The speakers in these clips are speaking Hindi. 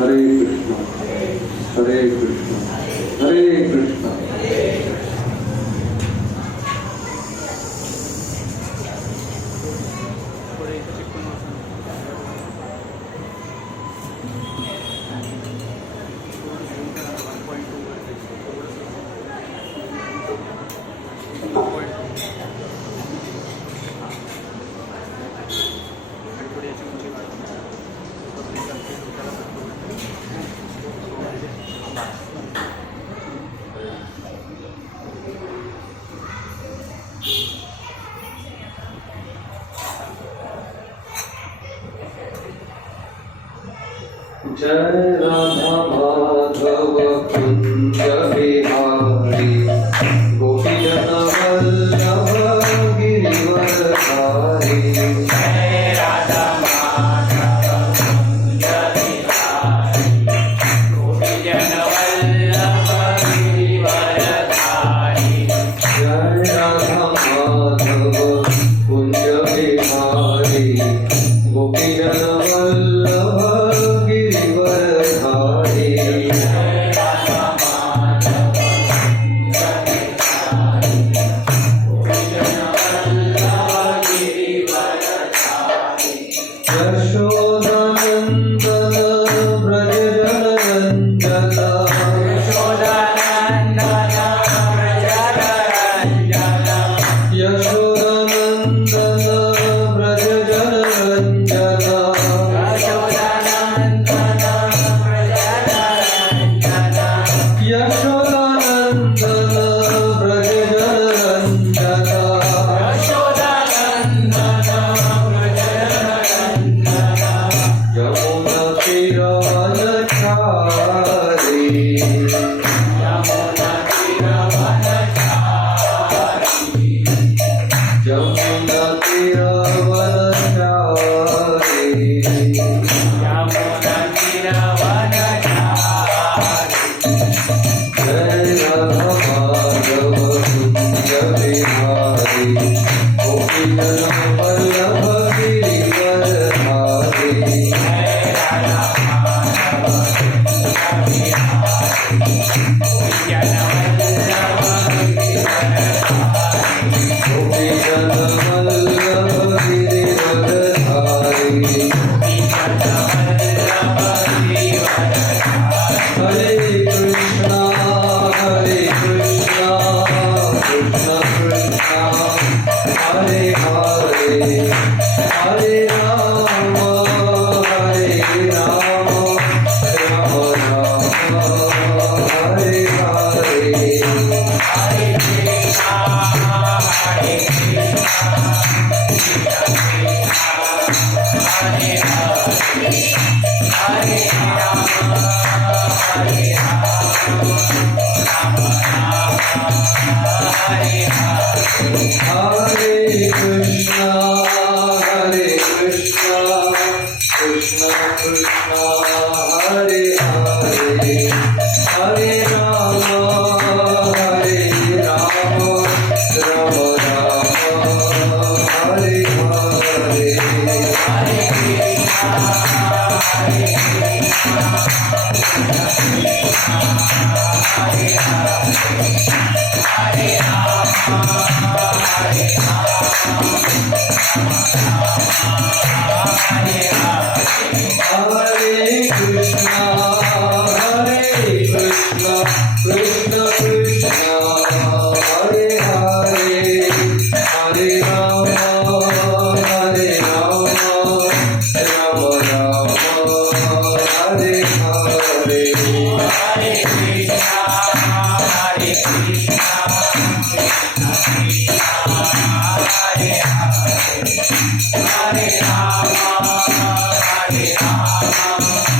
हरे कृष्णा हरे कृष्णा हरे कृष्णा। जय राधा माधव कुंज बिहारी गोपी जन वल्लभ गिरिवरधारी। जय राधा माधव कुंज बिहारी गोपी जन वल्लभ गिरिवरधारी। जय राधा माधव कुंज बिहारी गोपी जन वल्लभ यशोदानंदन ब्रज जनरंजना। यशोदानंदन ब्रज जनरंजना। यशोदानंदन ब्रज जनरंजना। यशोदानंदन ब्रज जनरंजना। यशोदानंदन ब्रज जनरंजना। यमुना तीरवनचारी यमुना तीरवनचारी। यमुना तीरवनचारी। यमुना तीरवनचारी। जय राधा माधव कुंज बिहारी गोपी जन वल्लभ गिरिवरधारी। गोपी जन वल्लभ गिरिवरधारी। हरे कृष्णा कृष्णा कृष्णा हरे हरे हरे राम राम राम हरे हरे। हरे कृष्णा कृष्णा कृष्णा हरे हरे हरे राम राम राम हरे हरे। हरे Krishna Krishna Krishna Hare Hare Hare Ram Ram Ram Hare Hare. Hare Rama, Hare Rama,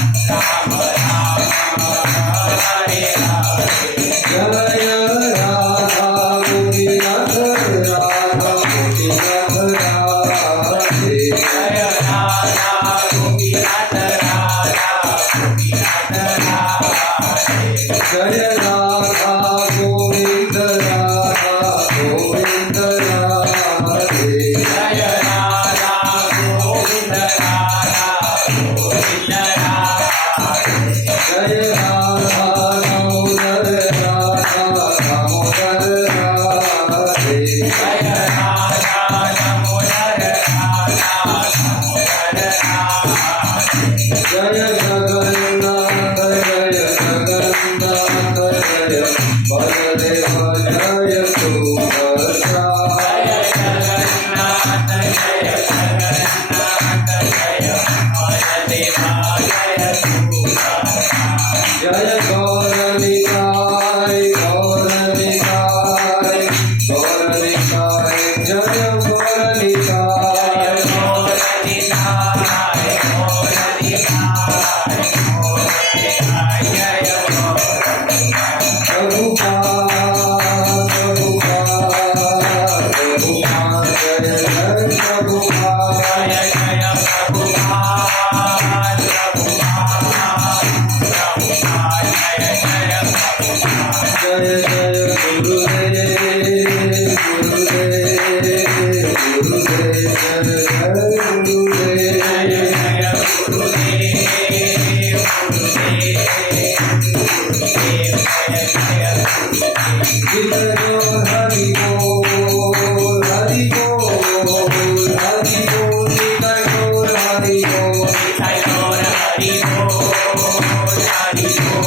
Hari बोल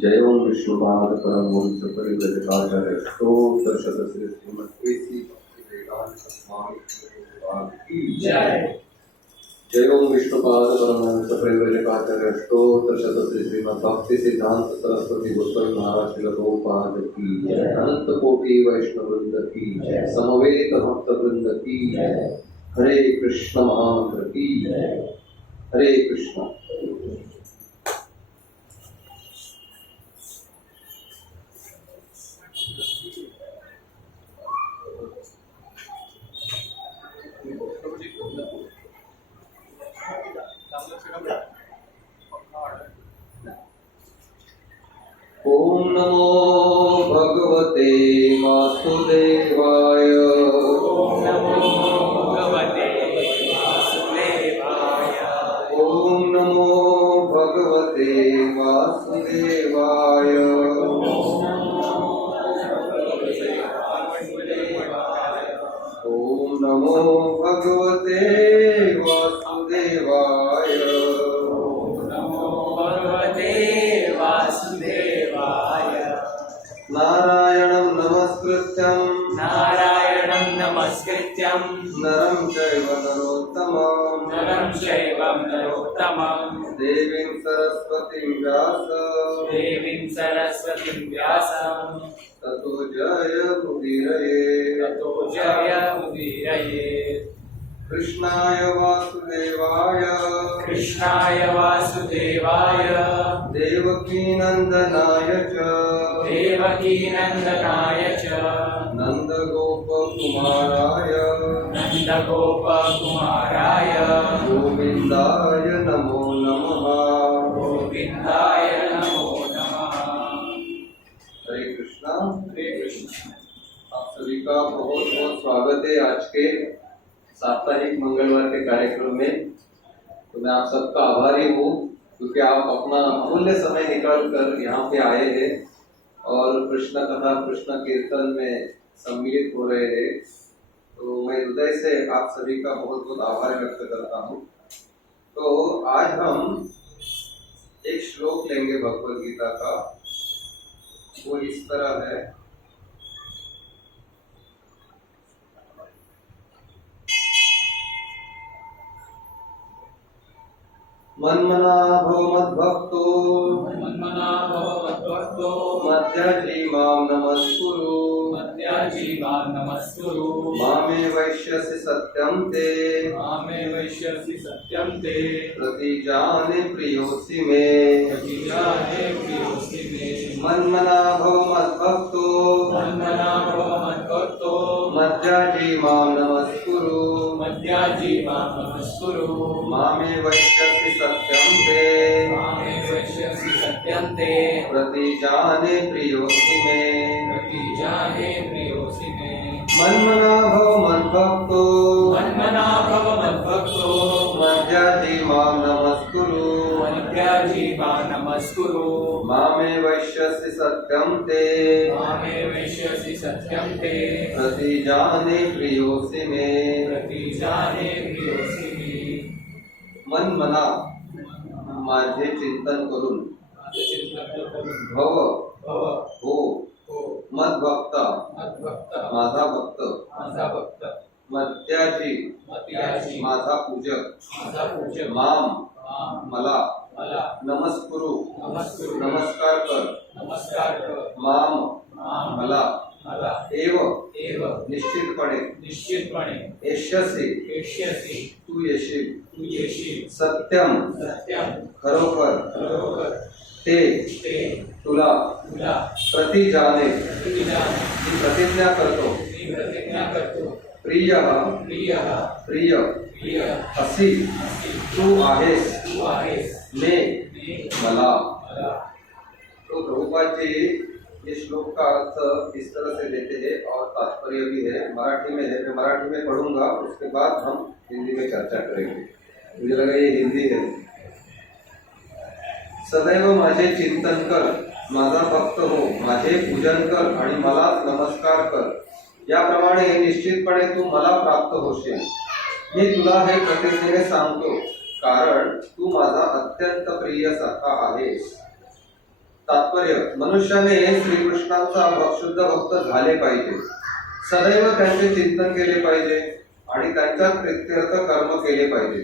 जय ओम विष्णुपाद परम वंश परिव्रजकाचार्य स्तोत्र शतश्री श्रीमद्वेसी वेदांत स्वामी श्रीपाद की जय जय ओम विष्णुपाद परम वंश परिव्रजकाचार्य स्तोत्र शतश्री श्रीमद् भक्ति सिद्धांत सरस्वती गोस्वामी महाराज श्री प्रभुपाद की जय अनंत कोटि वैष्णव वृंद की जय समवेत भक्त वृंद की जय हरे कृष्ण महामंत्र की जय हरे कृष्ण ओम नमो भगवते वासुदेवाय ओम नमो भगवते वासुदेवाय ओम नमो भगवते वासुदेवाय ओम नमो भगवते वासुदेवाय नमो भगवते वासुदेवाय नारायणं नमस्कृत्यं नारायणं नमस्कृत्यं नरं चैव नरोत्तमं नरं चैव नरोत्तमं देवीं सरस्वतीं व्यास देवीं सरस्वतीं व्यासं ततो जय मुदीरये ततो जय उदीरये कृष्णाय वासुदेवाय कृष्णाय वासुदेवाय देवकीनन्दनाय च देवकीनन्दनाय च नन्दगोपकुमाराय नन्दगोपकुमाराय गोविन्दाय नमो नमः गोविन्दाय नमो नमः हरे कृष्णा। हरे कृष्ण। आप सभी का बहुत बहुत स्वागत है आज के साप्ताहिक मंगलवार के कार्यक्रम में। तो मैं आप सबका आभारी हूँ क्योंकि आप अपना अमूल्य समय निकाल कर यहाँ पे आए हैं और कृष्ण कथा कृष्ण कीर्तन में सम्मिलित हो रहे हैं। तो मैं हृदय से आप सभी का बहुत बहुत आभार व्यक्त करता हूँ। तो आज हम एक श्लोक लेंगे भगवद गीता का, वो इस तरह है। मन्मना भव मद्भक्तो मन्मना भव मद्भक्तो मध्याजी मां नमस्कुरु मध्याजी मां नमस्कुरु मामे वैश्यसि सत्यं ते मामे वैश्यसि सत्यं ते प्रतिजाने प्रियोऽसि मे प्रतिजाने प्रियोऽसि मे मन्मना भव मद्भक्तो मन्मना भव मद्भक्तो मध्याजी मां नमस्कुरु मध्याजी मां नमस्कुरु मामे वैश्यसि सत्यं ते मामे वैश्यसि सत्यं ते प्रतिजाने प्रियोऽसि मे प्रतिजाने प्रियोऽसि मे मन्मना भव मद्भक्तो मन्मना भव मद्भक्तो मध्याजी मां नमस्कुरु मध्याजी मां नमस्कुरु मामे वैश्यसि सत्यं ते मामे वैश्यसि सत्यं ते प्रतिजाने प्रियोऽसि मे प्रतिजाने प्रियोऽसि मे मन मना माझे चिंतन करून भव भव हो हो मद्भक्त मद्भक्त माझा भक्त माझा भक्त मध्याजी मध्याजी माझा पूजक माझा पूजक माम मां मला मला नमस्कुरु नमस्कुरु नमस्कार कर नमस्कार कर माम मां मला मला एव एव निश्चितपणे निश्चितपणे यशस्वी येष्यसि तू येशील तू येशील सत्यम सत्यं खरोखर खरोखर ते ते तुला तुला प्रतिजाने प्रतिजाने मी प्रतिज्ञा करतो मी प्रतिज्ञा करतो प्रिय प्रियः प्रिय प्रिय असी असि तू आहेस तू आहेस मे मी मला। मला तो प्रभुपाद जी ये श्लोक का अर्थ इस तरह से देते हैं और तात्पर्य भी है, मराठी में है। मैं मराठी में पढ़ूंगा, उसके बाद हम हिंदी में चर्चा करेंगे। मुझे लगा ये हिंदी है। सदैव माझे चिंतन कर, माझा भक्त हो, माझे पूजन कर आणि मला नमस्कार कर। याप्रमाणे निश्चितपणे तू मला प्राप्त होशील। मी तुला हे प्रतिज्ञेने सांगतो, कारण तू माझा अत्यंत प्रिय सखा आहेस. तात्पर्य: मनुष्याने श्रीकृष्णांचा शुद्ध भक्त झाले पाहिजे, सदैव त्यांचे चिंतन केले पाहिजे आणि त्यांच्या प्रीत्यर्थ कर्म केले पाहिजे.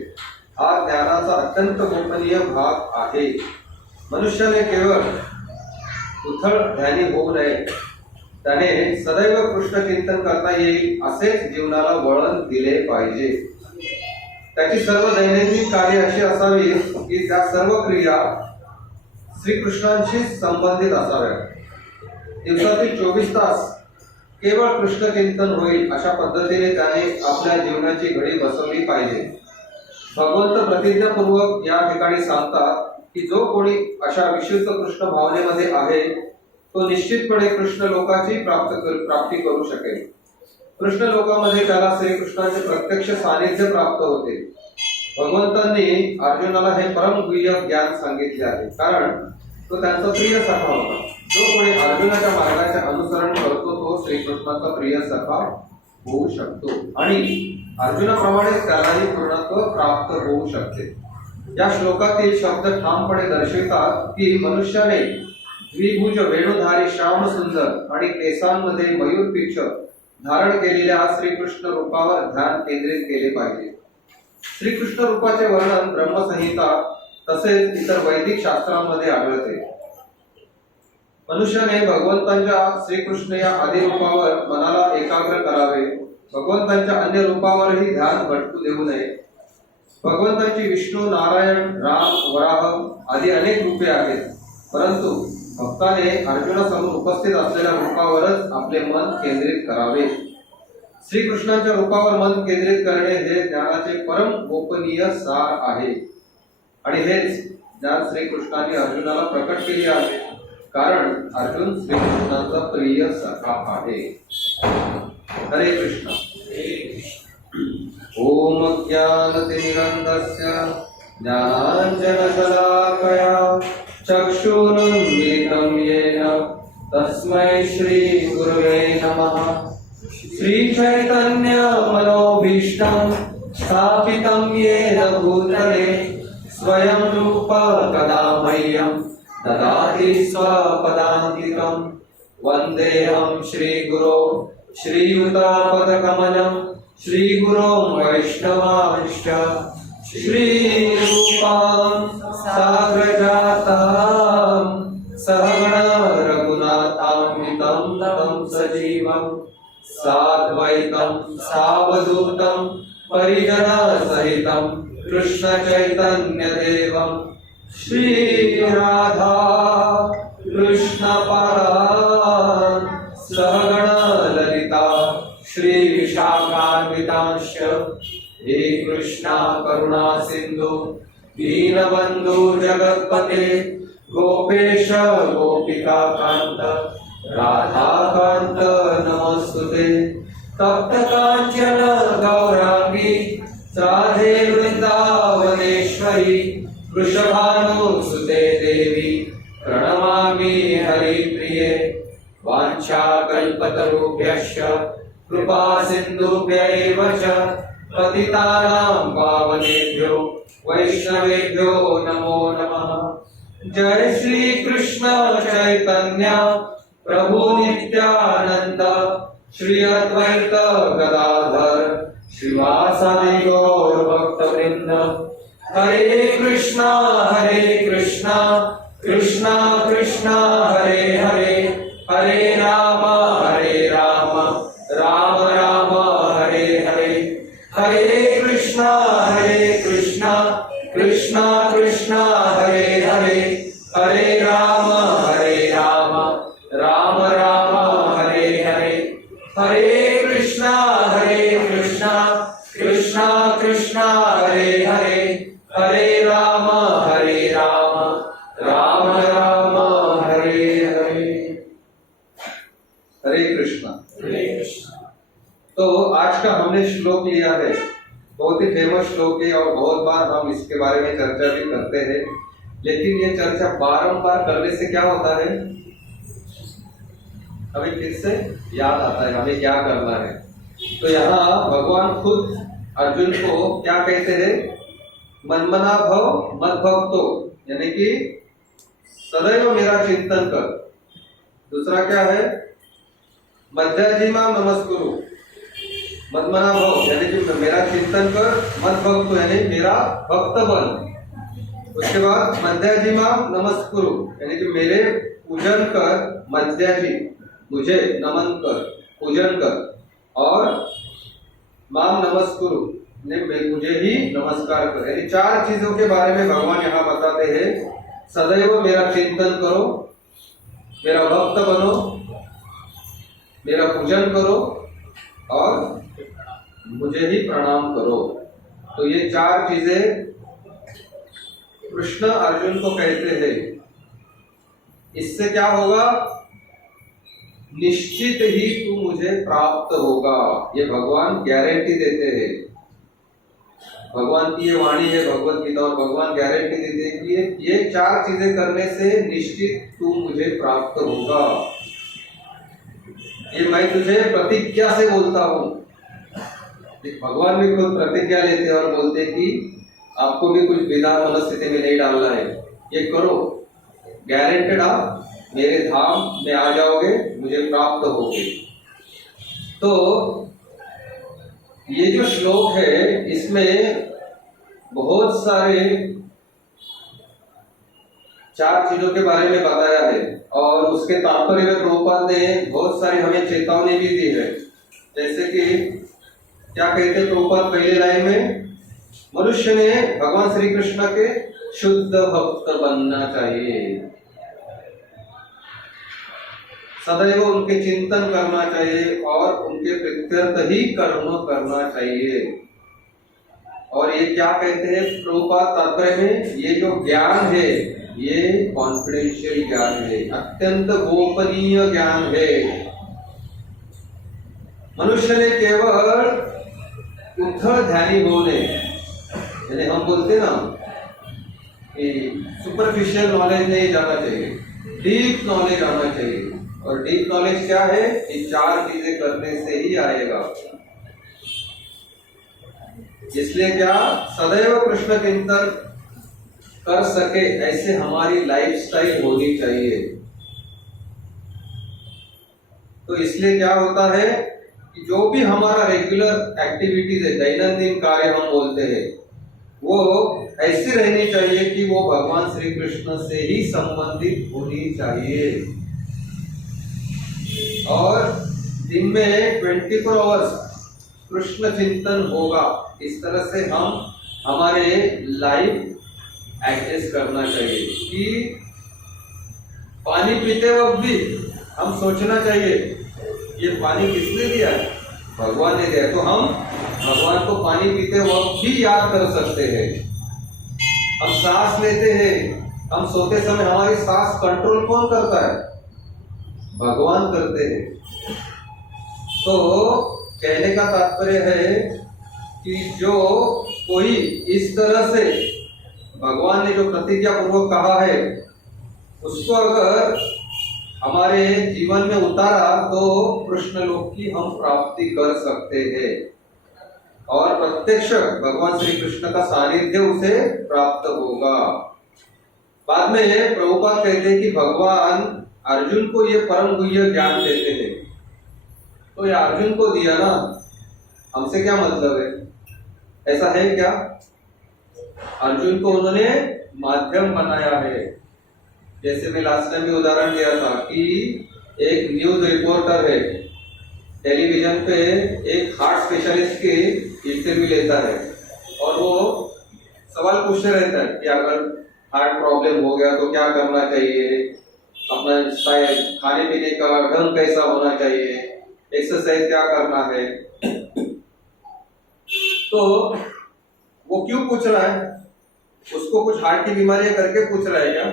हा ज्ञानाचा अत्यंत गोपनीय भाग आहे. मनुष्याने केवळ उथळ ध्यानी होऊ नये, त्याने सदैव कृष्ण चिंतन करता येईल असेच जीवनाला वळण दिले पाहिजे. त्याची सर्व दैनंदिन कार्य अशी असावी की त्या सर्व क्रिया श्रीकृष्णांशी संबंधित असाव्यात. दिवसातील 24 तास केवळ कृष्ण चिंतन होईल अशा पद्धतीने त्याने आपल्या जीवनाची घडी बसवली पाहिजे. भगवंत प्रतिज्ञापूर्वक या ठिकाणी सांगतात की जो कोणी अशा विशुद्ध कृष्ण भावनेमध्ये आहे तो निश्चितपणे कृष्ण लोकाची प्राप्ती करू शकेल. कृष्ण लोकामध्ये त्याला श्रीकृष्णाचे प्रत्यक्ष सानिध्य प्राप्त होते. भगवंतांनी अर्जुनाला हे परम गुह्य ज्ञान सांगितले आहे, कारण तो त्यांचा प्रिय सखा होता. जो कोणी अर्जुनाच्या मार्गाचे अनुसरण करतो तो श्रीकृष्णाचा प्रिय सखा होऊ शकतो आणि अर्जुनाप्रमाणेच त्यालाही पूर्णत्व प्राप्त होऊ शकते. या श्लोकातील शब्द ठामपणे दर्शवितात की मनुष्याने द्विभुज वेणुधारी श्याम सुंदर आणि केसांमध्ये मयूरपिच्छ धारण केलेल्या श्रीकृष्ण रूपावर ध्यान केंद्रित केले पाहिजे. श्रीकृष्ण रूपाचे वर्णन ब्रह्मसंहिता तसेच इतर वैदिक शास्त्रांमध्ये आढळते. मनुष्याने भगवंतांच्या श्रीकृष्ण या आदी रूपावर मनाला एकाग्र करावे. भगवंतांच्या अन्य रूपावरही ध्यान भटकू देऊ नये. भगवंतांची विष्णू, नारायण, राम, वराह आदी अनेक रूपे आहेत, परंतु भक्ताने अर्जुनासमोर उपस्थित असलेल्या रूपावरच आपले मन केंद्रित करावे. श्रीकृष्णांच्या रूपावर मन केंद्रित करणे हे ज्ञानाचे परम गोपनीय सार आहे आणि हेच ज्ञान श्रीकृष्णाने अर्जुनाला प्रकट केले आहे, कारण अर्जुन श्रीकृष्णाचा प्रिय सखा आहे. हरे कृष्ण. ओम ज्ञानतिमिरन्धस्य ज्ञानाञ्जनशलाकया चक्षुरुन्मीलितं येन तस्मै श्रीगुरवे नमः. श्रीचैतन्यमनोभीष्टं स्थापितं येन भूतले स्वयं रूप कदा मह्यं ददाति स्वपदान्तिकं. वन्देऽहं श्रीगुरो श्रीयुतापदकमलं श्रीगुरो वैष्णवांश्च. श्रीरूपां साग्रजातां सहगण रघुनाथान्वितं तं सजीवं साद्वैतं सावधूतं परिजनसहितं कृष्णचैतन्यदेवं श्रीराधा कृष्णपादान् सहगण ललिता श्रीविशाखान्वितांश्च. हे कृष्णा करुणा सिंधु दीनबंधु जगत्पते गोपेश गोपिका कांत राधाकांत नमस्तुते. तप्त कांचन गौरांगी राधे वृंदावनेश्वरी वृषभानुसुते देवी प्रणमामि हरिप्रिये. वाञ्छाकल्पतरुभ्यश्च कृपा सिन्धुभ्यैव च पतितानां पावनेभ्यो वैष्णवेभ्यो नमो नमः. जय श्री कृष्ण चैतन्य प्रभु नित्यानंद श्री अद्वैत गदाधर श्रीवासादि गौर भक्तवृंद. हरे कृष्णा कृष्णा कृष्णा हरे हरे हरे राम राम राम हरे हरे. हरे कृष्णा कृष्णा कृष्णा हरे हरे हरे राम राम राम हरे हरे. हरे कृष्णा कृष्णा कृष्णा हरे हरे हरे राम राम राम हरे हरे. हरे कृष्णा. तो आज का हमने श्लोक लिया है, बहुत ही फेमस श्लोक है और बहुत बार हम इसके बारे में चर्चा भी करते हैं, लेकिन ये चर्चा बारंबार करने से क्या होता है, हमें फिर से याद आता है हमें क्या करना है. तो यहाँ भगवान खुद अर्जुन को क्या कहते हैं? मनमना भव मद भक्तो, यानी कि सदैव मेरा चिंतन कर। दूसरा क्या है? मध्याजिमा नमस्कुरु, मदमना भव यानी कि मेरा चिंतन कर, मद भक्तो यानी मेरा भक्त बन। उसके बाद मध्याजिमा नमस्कुरु यानी कि मेरे पूजन कर, मध्याजी मुझे नमन कर, पूजन कर, और माम नमस्कुरु मुझे ही नमस्कार कर। यानी चार चीजों के बारे में भगवान यहाँ बताते हैं। सदैव मेरा चिंतन करो, मेरा भक्त बनो, मेरा पूजन करो और मुझे ही प्रणाम करो। तो ये चार चीजें कृष्ण अर्जुन को कहते हैं। इससे क्या होगा? निश्चित ही तू मुझे प्राप्त होगा, ये भगवान गारंटी देते हैं। भगवान की ये वाणी है भगवत गीता, और भगवान गारंटी देते हैं कि ये चार चीजें करने से निश्चित तू मुझे प्राप्त होगा। ये मैं तुझे प्रतिज्ञा से बोलता हूँ। भगवान भी खुद प्रतिज्ञा लेते हैं और बोलते कि आपको भी कुछ विधान मनस्थिति में नहीं डालना है, ये करो, गारंटेड आप मेरे धाम में आ जाओगे, मुझे प्राप्त होगे। तो ये जो श्लोक है इसमें बहुत सारे चार चीजों के बारे में बताया है, और उसके तात्पर्य में प्रभुपाद ने बहुत सारी हमें चेतावनी भी दी है। जैसे कि क्या कहते हैं प्रभुपाद पहली लाइन में? मनुष्य ने भगवान श्री कृष्ण के शुद्ध भक्त बनना चाहिए, सदैव उनके चिंतन करना चाहिए और उनके प्रत्यर्थ ही कर्म करना चाहिए। और ये क्या कहते हैं प्रभुपाद तात्पर्य में? ये जो ज्ञान है ये कॉन्फिडेंशियल ज्ञान है, अत्यंत गोपनीय ज्ञान है। मनुष्य ने केवल उद्धर ध्यानी होने, यानी हम बोलते ना कि सुपरफिशियल नॉलेज नहीं जाना चाहिए, डीप नॉलेज आना चाहिए। और डीप नॉलेज क्या है? ये चार चीजें करने से ही आएगा। इसलिए क्या? सदैव कृष्ण चिंतन कर सके ऐसे हमारी लाइफस्टाइल होनी चाहिए। तो इसलिए क्या होता है कि जो भी हमारा रेगुलर एक्टिविटीज है, दैनंदिन कार्य हम बोलते हैं, वो ऐसी रहनी चाहिए कि वो भगवान श्री कृष्ण से ही संबंधित होनी चाहिए। और दिन में 24 आवर्स कृष्ण चिंतन होगा। इस तरह से हम हमारे लाइफ एडजस्ट करना चाहिए कि पानी पीते वक्त भी हम सोचना चाहिए ये पानी किसने दिया है? भगवान ने दिया। तो हम भगवान को पानी पीते वक्त भी याद कर सकते हैं। हम सांस लेते हैं, हम सोते समय हमारी सांस कंट्रोल कौन करता है? भगवान करते हैं। तो कहने का तात्पर्य है कि जो कोई इस तरह से भगवान ने जो प्रतिज्ञा पूर्वक कहा है उसको अगर हमारे जीवन में उतारा तो कृष्ण लोक की हम प्राप्ति कर सकते हैं और प्रत्यक्ष भगवान श्री कृष्ण का सानिध्य उसे प्राप्त होगा। बाद में प्रभुपाद कहते हैं कि भगवान अर्जुन को ये परम गुह्य ज्ञान देते हैं। तो ये अर्जुन को दिया ना, हमसे क्या मतलब है? ऐसा है क्या? अर्जुन को उन्होंने माध्यम बनाया है। जैसे मैं लास्ट टाइम भी उदाहरण दिया था कि एक न्यूज रिपोर्टर है, टेलीविजन पे एक हार्ट स्पेशलिस्ट की इंटरव्यू लेता है और वो सवाल पूछते रहता है कि अगर हार्ट प्रॉब्लम हो गया तो क्या करना चाहिए, अपना खाने पीने का ढंग कैसा होना चाहिए, एक्सरसाइज क्या करना है। तो वो क्यों पूछ रहा है? उसको कुछ हार्ट की बीमारियां करके पूछ रहा है क्या?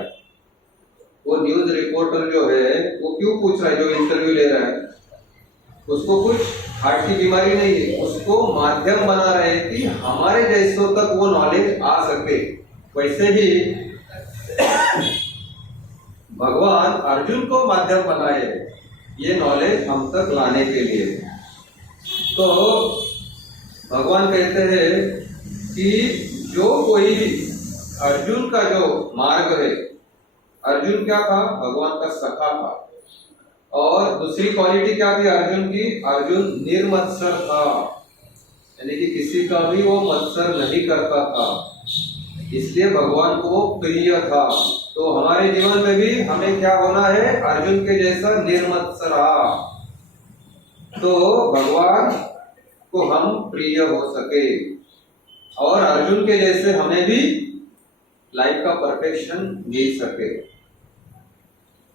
वो न्यूज रिपोर्टर जो है वो क्यों पूछ रहा है? जो इंटरव्यू ले रहा है उसको कुछ हार्ट की बीमारी नहीं है, उसको माध्यम बना रहे हैं कि हमारे जैसों तक वो नॉलेज आ सके। वैसे ही भगवान अर्जुन को माध्यम बनाए ये नॉलेज हम तक लाने के लिए। तो भगवान कहते हैं कि जो कोई भी अर्जुन का जो मार्ग है, अर्जुन क्या था? भगवान का सखा था। और दूसरी क्वालिटी क्या थी अर्जुन की? अर्जुन निर्मत्सर था, यानी कि किसी का भी वो मत्सर नहीं करता था, इसलिए भगवान को प्रिय था। तो हमारे जीवन में भी हमें क्या होना है? अर्जुन के जैसा निर्मत्सरा, तो भगवान को हम प्रिय हो सके और अर्जुन के जैसे हमें भी लाइफ का परफेक्शन मिल सके।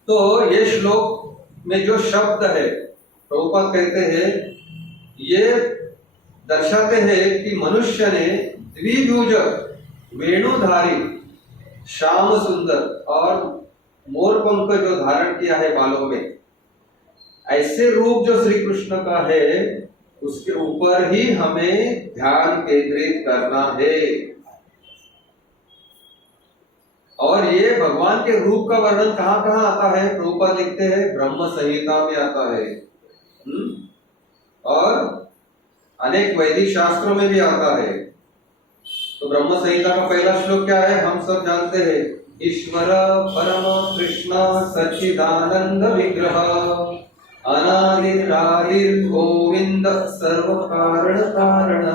तो ये श्लोक में जो शब्द है, प्रभुपाद कहते हैं, ये दर्शाते हैं कि मनुष्य ने द्विभुज वेणुधारी श्याम सुंदर और मोरपंख जो धारण किया है बालों में, ऐसे रूप जो श्री कृष्ण का है उसके ऊपर ही हमें ध्यान केंद्रित करना है। और ये भगवान के रूप का वर्णन कहाँ कहाँ आता है? प्रभुपाद लिखते हैं ब्रह्म संहिता में आता है, और अनेक वैदिक शास्त्रों में भी आता है। तो ब्रह्म संहिता का पहला श्लोक क्या है? हम सब जानते हैं, ईश्वर परम कृष्ण सच्चिदानंद विग्रह अनादिरादिर गोविंद सर्व कारण कारण।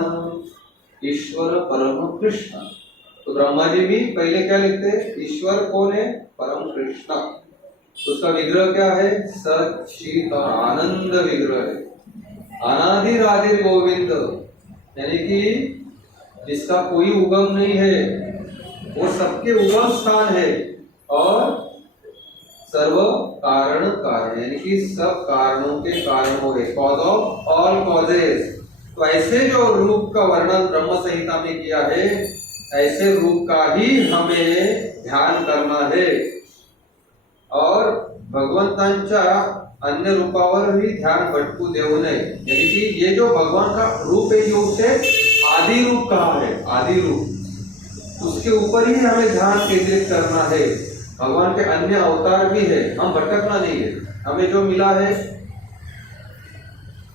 ईश्वर परम कृष्ण, तो ब्रह्मा जी भी पहले क्या लिखते हैं? ईश्वर कौन है? परम कृष्ण। उसका विग्रह क्या है? सच्चिद और आनंद विग्रह है। अनादिरादिर गोविंद, यानी कि जिसका कोई उगम नहीं है, वो सबके उगम स्थान है, और सर्व कारण कारण, यानी कि सब कारणों के कारण हो गए, कॉज ऑफ ऑल कॉजेस। तो ऐसे जो रूप का वर्णन ब्रह्म संहिता में किया है, ऐसे रूप का ही हमें ध्यान करना है, और भगवंतांच्या अन्य रूपावर ही ध्यान भटकू देऊ नये। यानी कि ये जो भगवान का रूप है, योग से आदि रूप कहा है, आदि रूप, उसके ऊपर ही हमें ध्यान केंद्रित करना है। भगवान के अन्य अवतार भी है, हम भटकना नहीं है। हमें जो मिला है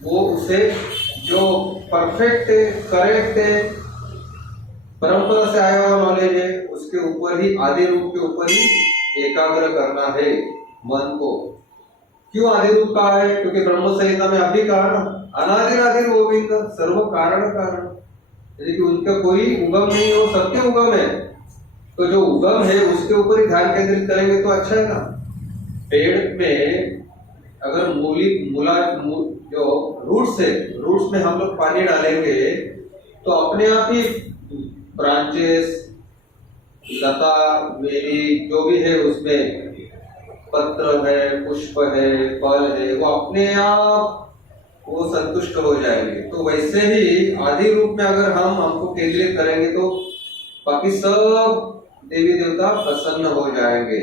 वो उसे जो परफेक्ट है, करेक्ट है, परंपरा से आया हुआ नॉलेज है, उसके ऊपर ही, आदि रूप के ऊपर ही एकाग्र करना है मन को। क्यों आदि रूप कहा है? क्योंकि ब्रह्म संहिता में अभी कहा ना, अनादिरादिर गोविंद सर्व कारण कारण, यानी कि उनका कोई उगम नहीं है, वो सबके उगम है। तो जो उगम है उसके ऊपर ही ध्यान केंद्रित करेंगे तो अच्छा है ना। पेड़ में अगर जो रूट्स है, रूट्स में हम लोग पानी डालेंगे तो अपने आप ही ब्रांचेस, लता, वेली जो भी है, उसमें पत्र है, पुष्प है, फल है, वो अपने आप वो संतुष्ट हो जाएंगे। तो वैसे ही आदि रूप में अगर हमको केंद्रित करेंगे तो बाकी सब देवी देवता प्रसन्न हो जाएंगे।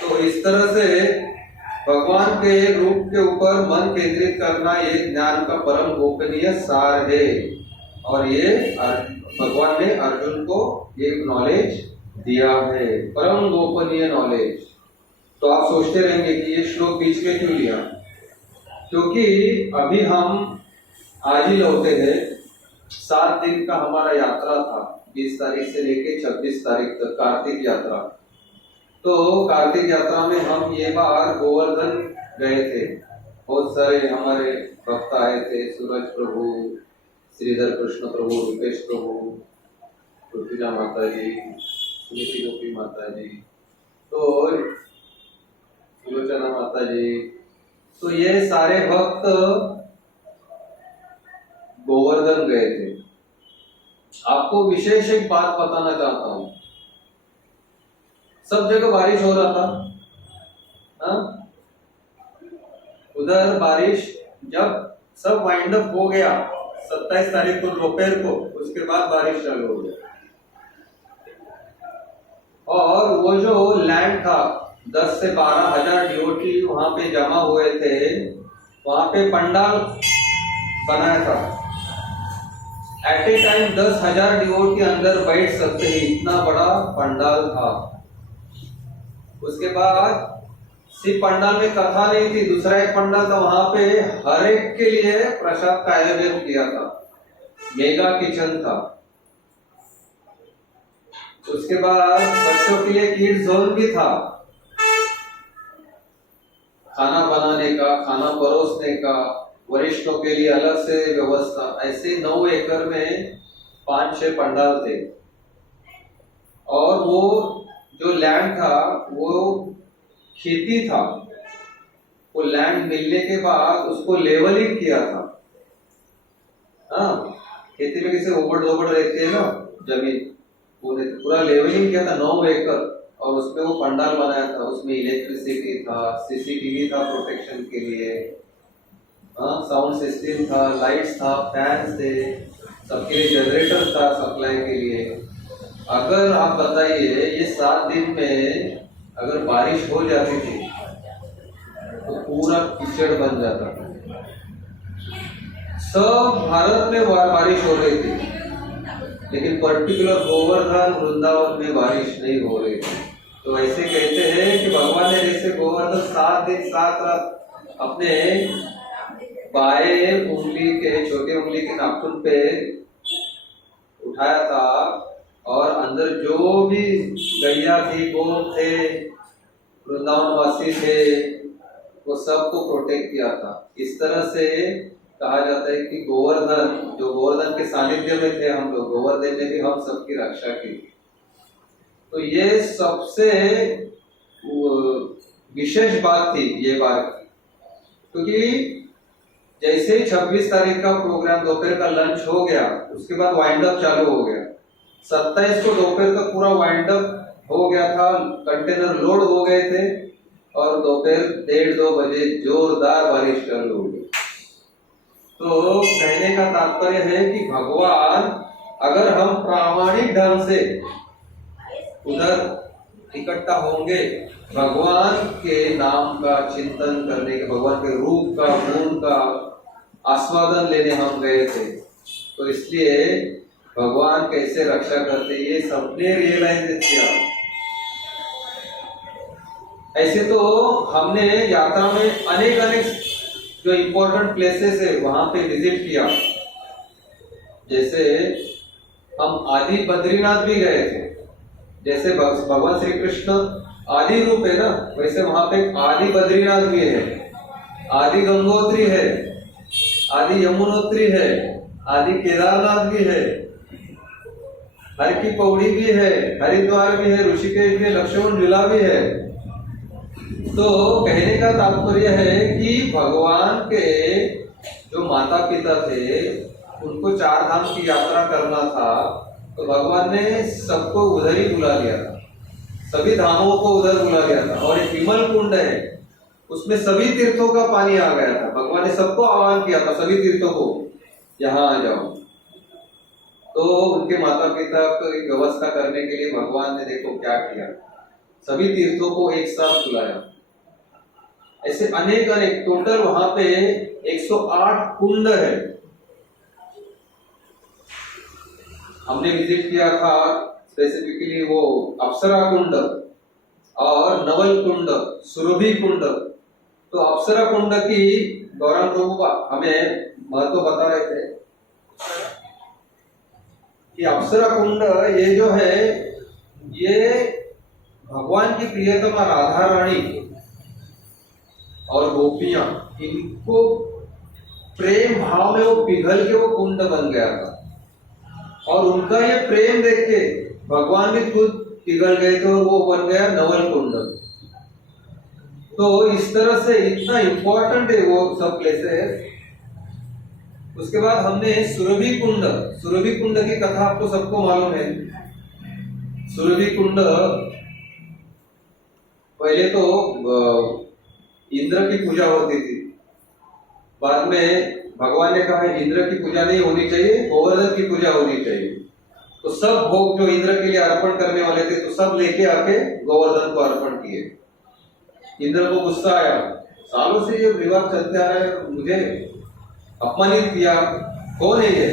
तो इस तरह से भगवान के रूप के ऊपर मन केंद्रित करना ये ज्ञान का परम गोपनीय सार है, और ये भगवान ने अर्जुन को ये नॉलेज दिया है, परम गोपनीय नॉलेज। तो आप सोचते रहेंगे कि ये श्लोक बीच में क्यों लिया? क्योंकि अभी हम आज ही लौटे हैं, 7 दिन का हमारा यात्रा था, 20 तारीख से लेके 26 तारीख तक कार्तिक यात्रा। तो कार्तिक यात्रा में हम ये बार गोवर्धन गए थे, बहुत सारे हमारे भक्त आए थे, सूरज प्रभु, श्रीधर कृष्ण प्रभु, रूपेश प्रभु, तुलसीजा माता जी, सुनीति गोपी माता जी, तो सुलोचना माता जी, तो ये सारे भक्त गोवर्धन गए थे। आपको विशेष एक बात बताना चाहता हूं, सब जगह बारिश हो रहा था, उधर बारिश जब सब वाइंड अप हो गया 27 तारीख को दोपहर को, उसके बाद बारिश चालू हो गई, और वो जो लैंड था 10 से 12 हजार डिवोटी वहां पे जमा हुए थे, वहां पे पंडाल बनाया था। एट ए टाइम 10,000 डिवोटी अंदर बैठ सकते हैं, इतना बड़ा पंडाल था। उसके बाद सिर्फ पंडाल में कथा नहीं थी, दूसरा एक पंडाल था, वहां पे हर एक के लिए प्रसाद का आयोजन किया था, मेगा किचन था। उसके बाद बच्चों के लिए किड्स जोन भी था, खाना बनाने का, खाना परोसने का, वरिष्ठों के लिए अलग से व्यवस्था। ऐसे 9 एकड़ में 5-6 पंडाल थे। और वो जो लैंड था वो खेती था। वो लैंड मिलने के बाद उसको लेवलिंग किया था। हाँ, खेती में किसी ओबड़ दोबड़ रहती है ना जमीन, वो पूरा लेवलिंग किया था 9 एकड़, और उसपे वो पंडाल बनाया था। उसमें इलेक्ट्रिसिटी था, सीसीटीवी था प्रोटेक्शन के लिए, हाँ, साउंड सिस्टम था, लाइट्स था, फैंस थे, सबके लिए जनरेटर था सप्लाई के लिए। अगर आप बताइए ये 7 दिन में अगर बारिश हो जाती थी तो पूरा कीचड़ बन जाता था। सब भारत में बारिश हो रही थी, लेकिन पर्टिकुलर गोवर्धन वृंदावन में बारिश नहीं हो रही थी। तो ऐसे कहते हैं कि भगवान ने जैसे गोवर्धन 7 दिन 7 रात अपने बाएं उंगली के, छोटी उंगली के नाखून पे उठाया था, और अंदर जो भी गैया थी, गोप थे, वृंदावन वासी थे, वो सबको प्रोटेक्ट किया था। इस तरह से कहा जाता है कि गोवर्धन, जो गोवर्धन के सानिध्य में थे हम लोग, गोवर्धन ने भी हम सबकी रक्षा की। तो ये सबसे विशेष बात थी ये बात, क्योंकि जैसे ही 26 तारीख का प्रोग्राम दोपहर का लंच हो गया, उसके बाद वाइंड अप चालू हो गया। 27 को दोपहर का पूरा वाइंड अप हो गया था, कंटेनर लोड हो गए थे, और दोपहर 1:30-2 बजे जोरदार बारिश चालू हो गई। तो कहने का तात्पर्य है कि भगवान, अगर हम प्रामाणिक ढंग से उधर इकट्ठा होंगे, भगवान के नाम का चिंतन करने के, भगवान के रूप का, गुण का आस्वादन लेने हम गए थे, तो इसलिए भगवान कैसे रक्षा करते ये सबने रियलाइज किया। ऐसे तो हमने यात्रा में अनेक जो इम्पोर्टेंट प्लेसेस है वहां पे विजिट किया। जैसे हम आदि बद्रीनाथ भी गए थे। जैसे भगवान श्री कृष्ण आदि रूप है ना, वैसे वहां पे आदि बद्रीनाथ भी है, आदि गंगोत्री है, आदि यमुनोत्री है, आदि केदारनाथ भी है, हर की पौड़ी भी है, हरिद्वार भी है, ऋषिकेश में लक्ष्मण झूला भी है। तो कहने का तात्पर्य है कि भगवान के जो माता पिता थे उनको 4 धाम की यात्रा करना था, तो भगवान ने सबको उधर ही बुला लिया था, सभी धामों को उधर बुला लिया था। और एक विमल कुंड है, उसमें सभी तीर्थों का पानी आ गया था। भगवान ने सबको आह्वान किया था, सभी तीर्थों को, यहाँ आ जाओ। तो उनके माता पिता को व्यवस्था करने के लिए भगवान ने देखो क्या किया, सभी तीर्थों को एक साथ बुलाया। ऐसे अनेक टोटल वहां पे 108 कुंड है। हमने विजिट किया था स्पेसिफिकली वो अप्सरा कुंड और नवल कुंड, सुरभि कुंड। तो अप्सरा कुंड की गौरांग प्रभु हमें महत्व बता रहे थे कि अप्सरा कुंड ये जो है, ये भगवान की प्रियतमा राधा रानी और गोपियां, इनको प्रेम भाव में वो पिघल के वो कुंड बन गया था। और उनका ये प्रेम देख के भगवान भी खुद पिघल गए थे और वो बन गया नवल कुंड। तो इस तरह से इतना इंपॉर्टेंट है वो सब प्लेसेस। उसके बाद हमने सुरभि कुंड की कथा आपको सबको मालूम है। सुरभि कुंड पहले तो इंद्र की पूजा होती थी, बाद में भगवान ने कहा इंद्र की पूजा नहीं होनी चाहिए, गोवर्धन की पूजा होनी चाहिए। तो सब भोग जो इंद्र के लिए अर्पण करने वाले थे तो सब लेके आके गोवर्धन को अर्पण किए। इंद्र को गुस्सा आया, सालों से ये विवाद चलते आ रहा है, मुझे अपमानित किया, कौन है ये?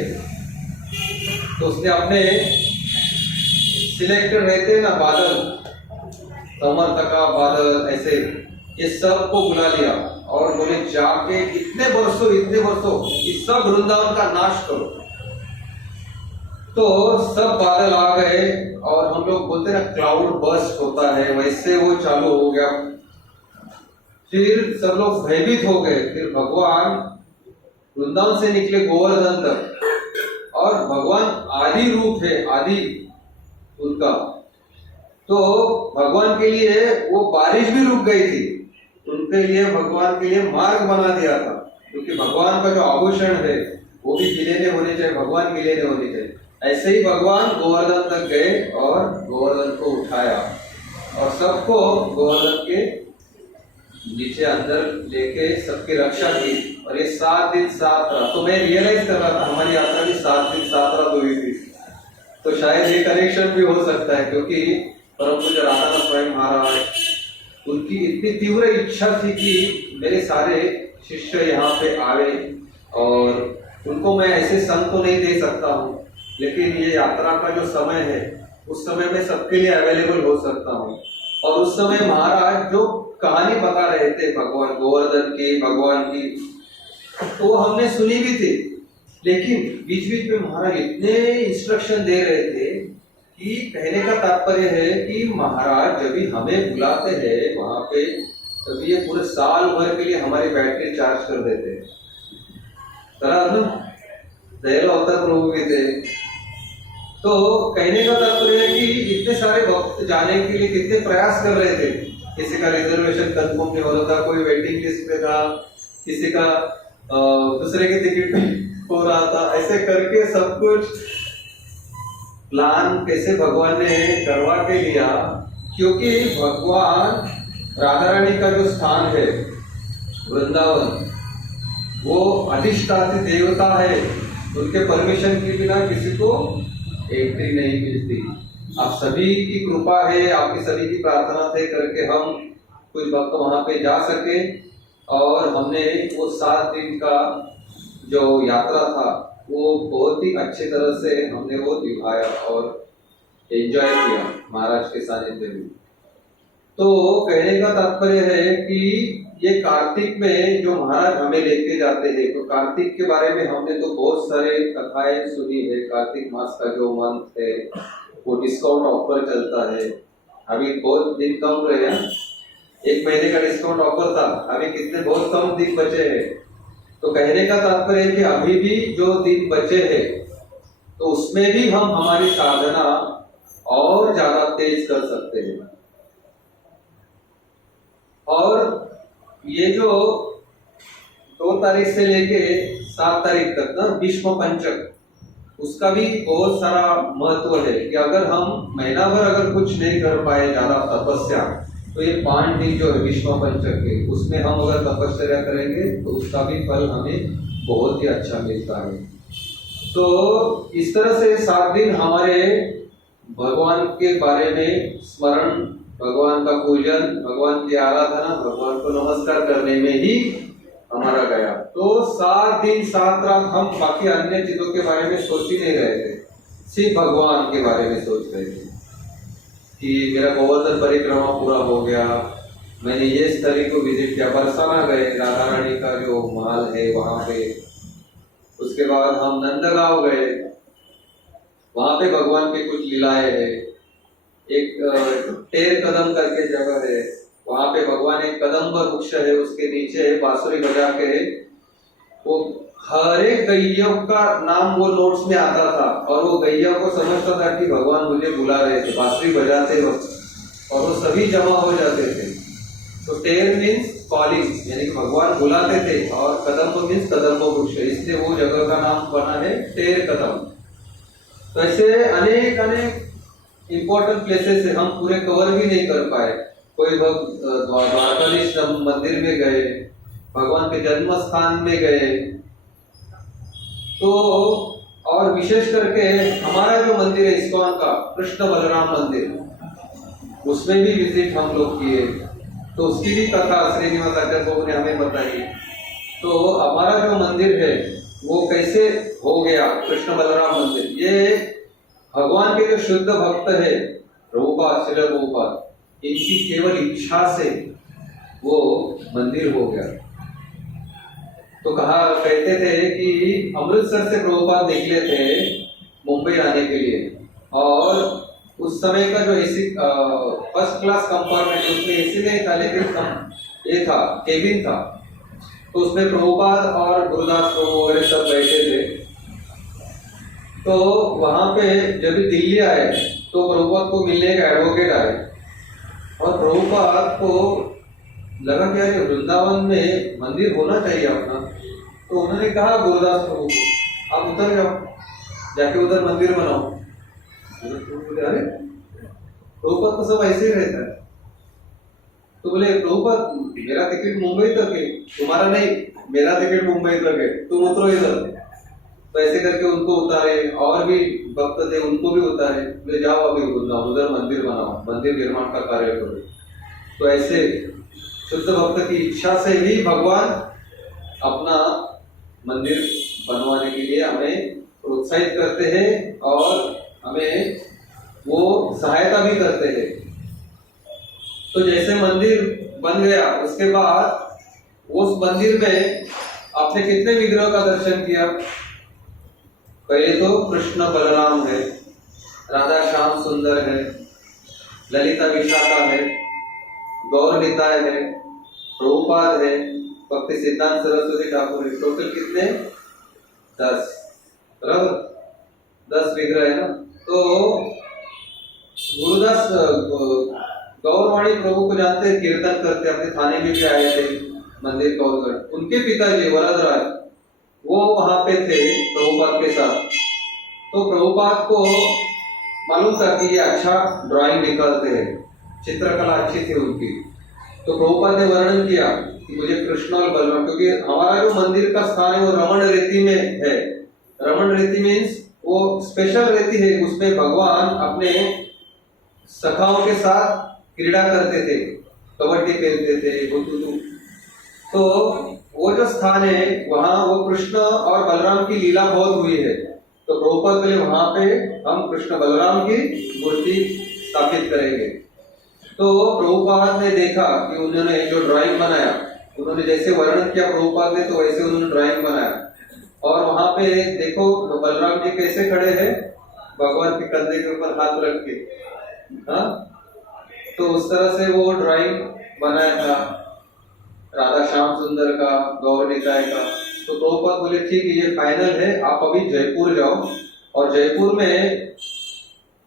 तो उसने अपने सिलेक्टेड रहते हैं ना बादल, समर्थका बादल, ऐसे ये सबको बुला लिया और बोले जाके इतने वर्षों इस सब वृंदावन का नाश करो। तो सब बादल आ गए और हम लोग बोलते हैं ना क्लाउड बर्स्ट होता है, वैसे वो चालू हो गया। फिर सब लोग भयभीत हो गए। फिर भगवान वृंदावन से निकले गोवर्धन तक, और भगवान आदि रूप है, आदि उनका। तो भगवान के लिए वो बारिश भी रुक गई थी, उनके लिए भगवान के लिए मार्ग बना दिया था, क्योंकि भगवान का जो आभूषण है वो भी गिले होने चाहिए, भगवान गिले नहीं होने चाहिए। ऐसे ही भगवान गोवर्धन तक गए और गोवर्धन को उठाया और सबको गोवर्धन के नीचे अंदर लेके सबकी रक्षा की। और ये 7 दिन 7 रात, तो मैं रियलाइज कर रहा था हमारी यात्रा भी 7 दिन 7 रात हुई थी, तो शायद ये कनेक्शन भी हो सकता है, क्योंकि परम पूज्य राधा स्वयं महाराज, उनकी इतनी तीव्र इच्छा थी कि मेरे सारे शिष्य यहाँ पे आए, और उनको मैं ऐसे संग तो नहीं दे सकता हूँ, लेकिन ये यात्रा का जो समय है उस समय में सबके लिए अवेलेबल हो सकता हूँ। और उस समय महाराज जो कहानी बता रहे थे भगवान गोवर्धन की, भगवान की, तो हमने सुनी भी थी, लेकिन बीच बीच में महाराज इतने इंस्ट्रक्शन दे रहे थे कि कहने का तात्पर्य है कि महाराज जब भी हमें बुलाते हैं वहां पे, तभी ये पूरे साल भर के लिए हमारी बैटरी चार्ज कर देते हैं। दयालु अवतार प्रभु भी थे। तो कहने का तात्पर्य है कि इतने सारे भक्त जाने के लिए कितने प्रयास कर रहे थे। किसी का रिजर्वेशन कंफर्म नहीं हो रहा था, कोई वेटिंग लिस्ट पे था, किसी का दूसरे के टिकट पे हो रहा था। ऐसे करके सब कुछ प्लान कैसे भगवान ने करवा के लिया, क्योंकि भगवान राधा रानी का जो स्थान है वृंदावन, वो अधिष्ठात्री देवता है, उनके परमिशन के बिना किसी को एंट्री नहीं मिलती। आप सभी की कृपा है, आपकी सभी की प्रार्थना थे करके हम कुछ वक्त वहां पे जा सके, और हमने वो 7 दिन का जो यात्रा था वो बहुत ही अच्छे तरह से हमने वो निभाया और एंजॉय किया महाराज के सानिध्य में। तो कहने का तात्पर्य है कि ये कार्तिक में जो महाराज हमें लेके जाते हैं, तो कार्तिक के बारे में हमने तो बहुत सारे कथाएं सुनी है। कार्तिक मास का जो मंथ है वो डिस्काउंट ऑफर चलता है, अभी बहुत दिन कम रहे हैं, 1 महीने का डिस्काउंट ऑफर था, अभी कितने बहुत कम दिन बचे हैं। तो कहने का तात्पर्य है कि अभी भी जो दिन बचे हैं तो उसमें भी हम हमारी साधना और ज्यादा तेज कर सकते हैं। और ये जो 2 तारीख से लेके 7 तारीख तक ना भीष्म पंचक, उसका भी बहुत सारा महत्व है कि अगर हम महीना भर अगर कुछ नहीं कर पाए ज्यादा तपस्या, तो ये 5 दिन जो है भीष्म पंचक के, उसमें हम अगर तपस्या करेंगे तो उसका भी फल हमें बहुत ही अच्छा मिलता है। तो इस तरह से 7 दिन हमारे भगवान के बारे में स्मरण, भगवान का पूजन, भगवान की आराधना, भगवान को नमस्कार करने में ही हमारा गया। तो 7 दिन 7 रात हम बाकी अन्य चीजों के बारे में सोच ही नहीं रहे थे, सिर्फ भगवान के बारे में सोच रहे थे कि मेरा गोवर्धन परिक्रमा पूरा हो गया, मैंने ये स्थली को विजिट किया, बरसाना गए, राधा रानी का जो महल है वहां पे, उसके बाद हम नंदगांव गए, वहां पे भगवान की कुछ लीलाएं है। एक टेर कदम करके जगह है, वहां पे भगवान एक कदम्ब वृक्ष है, उसके नीचे बांसुरी बजा के वो हर एक गैया का नाम वो नोट्स में आता था, और वो गैया को समझता था कि भगवान मुझे बुला रहे थे, बांसुरी बजाते वक्त, और वो सभी जमा हो जाते थे। तो टेर मीन्स कॉलिंग, यानी कि भगवान बुलाते थे, और कदम्ब मीन्स कदम्ब वृक्ष, इसलिए वो जगह का नाम बना है टेर कदम। तो ऐसे अनेक अनेक इंपॉर्टेंट प्लेसेस है, हम पूरे कवर भी नहीं कर पाए। कोई भक्त द्वारकाधीश मंदिर में गए, भगवान के जन्म स्थान में गए, तो और विशेष करके हमारा जो मंदिर है इस्कॉन का, कृष्ण बलराम मंदिर, उसमें भी विजिट हम लोग किए, तो उसकी भी कथा श्रीनिवास आचार्य प्रभु ने हमें बताई। तो हमारा जो मंदिर है वो कैसे हो गया कृष्ण बलराम मंदिर, ये भगवान के जो शुद्ध भक्त है प्रभुपाद, श्रील प्रभुपाद, इनकी केवल इच्छा से वो मंदिर हो गया। तो कहते थे कि अमृतसर से प्रभुपाद निकले थे मुंबई आने के लिए, और उस समय का जो एसी फर्स्ट क्लास कंपार्टमेंट, उसमें एसी नहीं था लेकिन ये था, केबिन था। तो उसमें प्रभुपाद और गुरुदास प्रभु वगैरह सब बैठे थे। तो वहां पे जब दिल्ली आए तो प्रभुपाद को मिलने का एडवोकेट आए, और प्रभुपाद को लगा कि यार वृंदावन में मंदिर होना चाहिए अपना। तो उन्होंने कहा गुरुदास प्रभु को, आप उधर जाओ, जाके उधर मंदिर बनाओ। अरे प्रभुपाद तो सब ऐसे ही रहता है। तो बोले प्रभुपाद मेरा टिकट मुंबई तक है, तुम्हारा नहीं, मेरा टिकट मुंबई तक है, तुम उतरो इधर। तो ऐसे करके उनको उतारे, और भी भक्त थे उनको भी उतारे। बोले जाओ अभी उधर मंदिर बनाओ, मंदिर निर्माण का कार्य करो। तो ऐसे शुद्ध भक्त की इच्छा से ही भगवान अपना मंदिर बनवाने के लिए हमें प्रोत्साहित करते हैं और हमें वो सहायता भी करते हैं। तो जैसे मंदिर बन गया, उसके बाद उस मंदिर में आपने कितने विग्रह का दर्शन किया? पहले तो कृष्ण बलराम है, राधा श्याम सुंदर है, ललिता विशाखा है, गौर निताय है, प्रभुपाद है, भक्ति सिद्धांत सरस्वती ठाकुर है। टोटल कितने? 10, बराबर 10 विग्रह है ना। तो गुरुदास गौरवाणी प्रभु को जानते हैं, कीर्तन करते, अपने थाने में भी आए थे मंदिर गौरगढ़। उनके पिताजी वरद राय वो वहां पे थे प्रभुपाद के साथ। तो प्रभुपाद को मालूम था कि ये अच्छा ड्राइंग निकालते हैं, चित्रकला अच्छी थी उनकी। तो प्रभुपाद ने वर्णन किया कि मुझे कृष्ण और बलराम, क्योंकि हमारा जो मंदिर का स्थान है वो रमण रेती में है। रमण रेती मीन्स वो स्पेशल रेती है, उसमें भगवान अपने सखाओं के साथ क्रीड़ा करते थे, कबड्डी खेलते थे। तो वो जो स्थान है वहां वो कृष्ण और बलराम की लीला बहुत हुई है। तो प्रभुपाद के लिए वहां पे हम कृष्ण बलराम की मूर्ति स्थापित करेंगे। तो प्रभुपाद ने देखा कि उन्होंने जो ड्राइंग बनाया, उन्होंने जैसे वर्णन किया प्रभुपाद ने, तो वैसे उन्होंने ड्राइंग बनाया। और वहां पे देखो तो बलराम जी कैसे खड़े हैं, भगवान के कंधे के ऊपर हाथ रख के। हाँ, तो उस तरह से वो ड्राइंग बनाया था राधा श्याम सुंदर का, गौर निताय का। तो प्रभुपाद बोले ठीक है ये फाइनल है, आप अभी जयपुर जाओ, और जयपुर में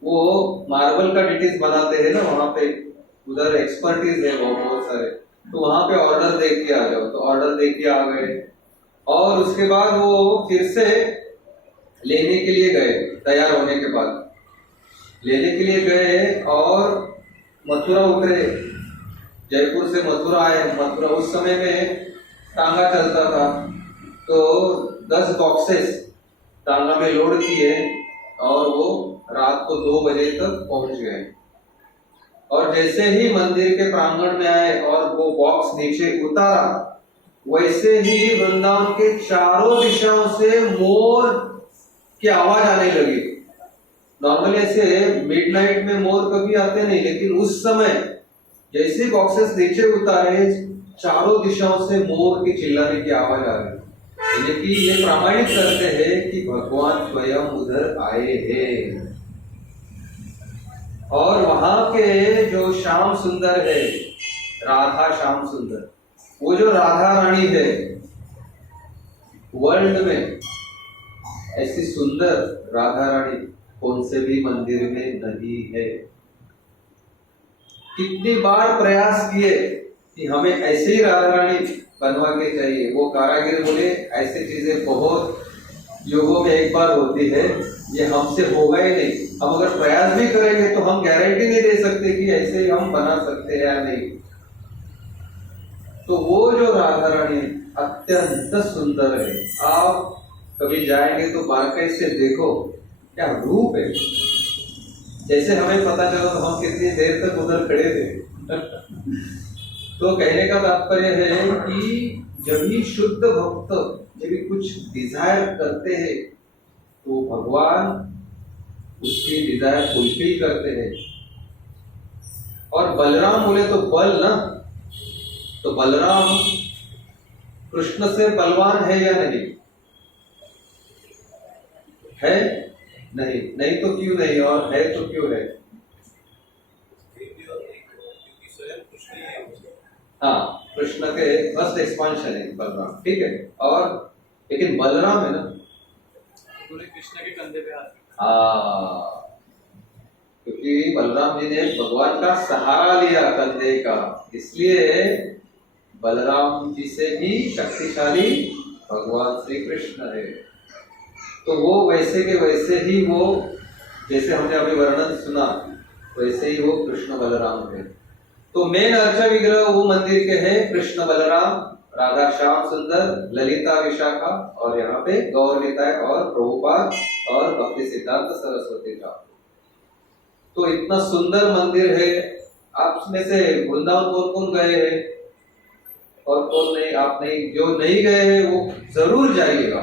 वो मार्बल का डिटीज बनाते हैं ना, वहां पे उधर एक्सपर्टीज है वो बहुत सारे। तो वहां पे ऑर्डर दे के आ जाओ। तो ऑर्डर दे के आ गए, और उसके बाद वो फिर से लेने के लिए गए। तैयार होने के बाद लेने के लिए गए और मथुरा उतरे, जयपुर से मथुरा आए। मथुरा उस समय में टांगा चलता था, तो 10 बॉक्सेस टांगा में लोड किए और वो रात को 2 बजे तक पहुंच गए। और जैसे ही मंदिर के प्रांगण में आए और वो बॉक्स नीचे उतारा, वैसे ही वृंदावन के चारों दिशाओं से मोर की आवाज आने लगी। नॉर्मली ऐसे मिडनाइट में मोर कभी आते नहीं, लेकिन उस समय जैसे बॉक्सेस नीचे उतारे, चारों दिशाओं से मोर की चिल्लाने की आवाज आ रही। यानी कि ये प्रमाणित करते हैं कि भगवान स्वयं उधर आए हैं। और वहां के जो श्याम सुंदर है, राधा श्याम सुंदर, वो जो राधा रानी है, वर्ल्ड में ऐसी सुंदर राधा रानी कौन से भी मंदिर में नहीं है। कितनी बार प्रयास किए कि हमें ऐसे ही राधा रानी बनवा के चाहिए। वो कारागिर बोले ऐसी चीजें बहुत युगों में एक बार होती है, ये हमसे होगा ही नहीं। हम अगर प्रयास भी करेंगे तो हम गारंटी नहीं दे सकते कि ऐसे ही हम बना सकते हैं या नहीं। तो वो जो राधा रानी अत्यंत सुंदर है, आप कभी जाएंगे तो बाकायदे से देखो क्या रूप है। जैसे हमें पता चला तो हम कितनी देर तक उधर खड़े थे। तो कहने का तात्पर्य है कि जब भी शुद्ध भक्त जब भी कुछ डिजायर करते हैं तो भगवान उसकी डिजायर फुलफिल करते हैं। और बलराम बोले तो बल ना, तो बलराम कृष्ण से बलवान है या नहीं है? नहीं। नहीं तो क्यों नहीं, और है तो क्यों है? हाँ, कृष्ण के फर्स्ट एक्सपांशन है बलराम, ठीक है। और लेकिन बलराम है ना, पूरे कृष्ण के कंधे पे हाथ। हाँ, क्योंकि बलराम जी ने भगवान का सहारा लिया कंधे का, इसलिए बलराम जी से भी शक्तिशाली भगवान श्री कृष्ण है। तो वो वैसे के वैसे ही, वो जैसे हमने अभी वर्णन सुना वैसे ही वो कृष्ण बलराम है। तो मेन अर्चा विग्रह वो मंदिर के हैं कृष्ण बलराम, राधा श्याम सुंदर, ललिता विशाखा, और यहाँ पे गौर निताय और प्रभुपाद और भक्ति सिद्धांत सरस्वती का। तो इतना सुंदर मंदिर है। आप में से वृंदावन कौन कौन गए हैं और कौन नहीं? आप नहीं, जो नहीं गए हैं वो जरूर जाइएगा।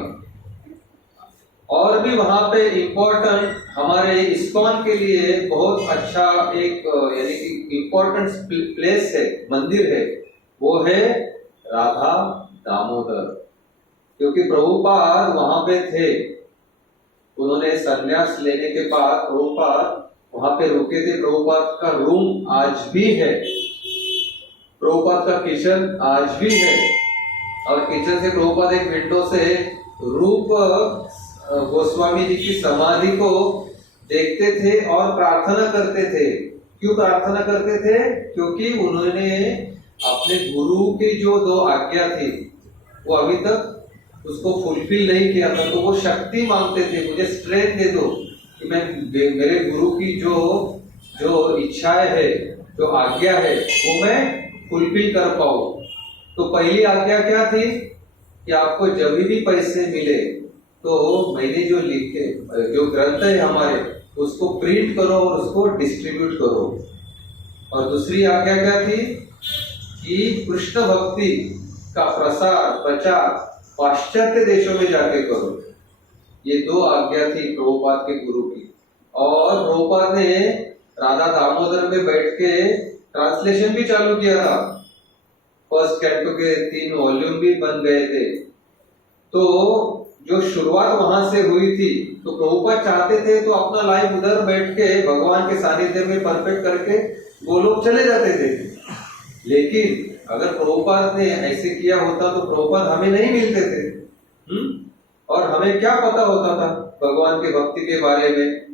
और भी वहां पे इम्पोर्टेंट हमारे इस्कॉन के लिए बहुत अच्छा एक यानी कि इम्पोर्टेंट प्लेस है, मंदिर है, वो है राधा दामोदर। क्योंकि प्रभुपाद वहां पे थे, उन्होंने संन्यास लेने के बाद प्रभुपाद वहां पे रुके थे। प्रभुपाद का रूम आज भी है, प्रभुपाद का किचन आज भी है, और किचन से प्रभुपाद एक विंडो से रूप गोस्वामी जी की समाधि को देखते थे और प्रार्थना करते थे। क्यों प्रार्थना करते थे? क्योंकि उन्होंने अपने गुरु की जो 2 आज्ञा थी वो अभी तक उसको फुलफिल नहीं किया था, तो वो शक्ति मांगते थे, मुझे स्ट्रेंथ दे दो कि मैं मेरे गुरु की जो इच्छाएं है, जो आज्ञा है, वो मैं फुलफिल कर पाऊं। तो पहली आज्ञा क्या थी कि आपको जब भी पैसे मिले तो मैंने जो लिखे, जो ग्रंथ है हमारे, उसको प्रिंट करो और उसको डिस्ट्रीब्यूट करो। और दूसरी आज्ञा क्या थी कि कृष्ण भक्ति का प्रचार पाश्चात्य देशों में जाके करो। ये 2 आज्ञा थी प्रभुपाद के गुरु की। और प्रभुपाद ने राधा दामोदर में बैठ के ट्रांसलेशन भी चालू किया था। फर्स्ट कैंटो के 3 वॉल्यूम भी बन गए थे। तो जो शुरुआत वहां से हुई थी, तो प्रभुपाद चाहते थे तो अपना लाइफ उधर बैठ के भगवान के सानिध्य में परफेक्ट करके वो लोग चले जाते थे। लेकिन अगर प्रभुपाद ने ऐसे किया होता तो प्रभुपाद हमें नहीं मिलते थे। और हमें क्या पता होता था भगवान के भक्ति के बारे में?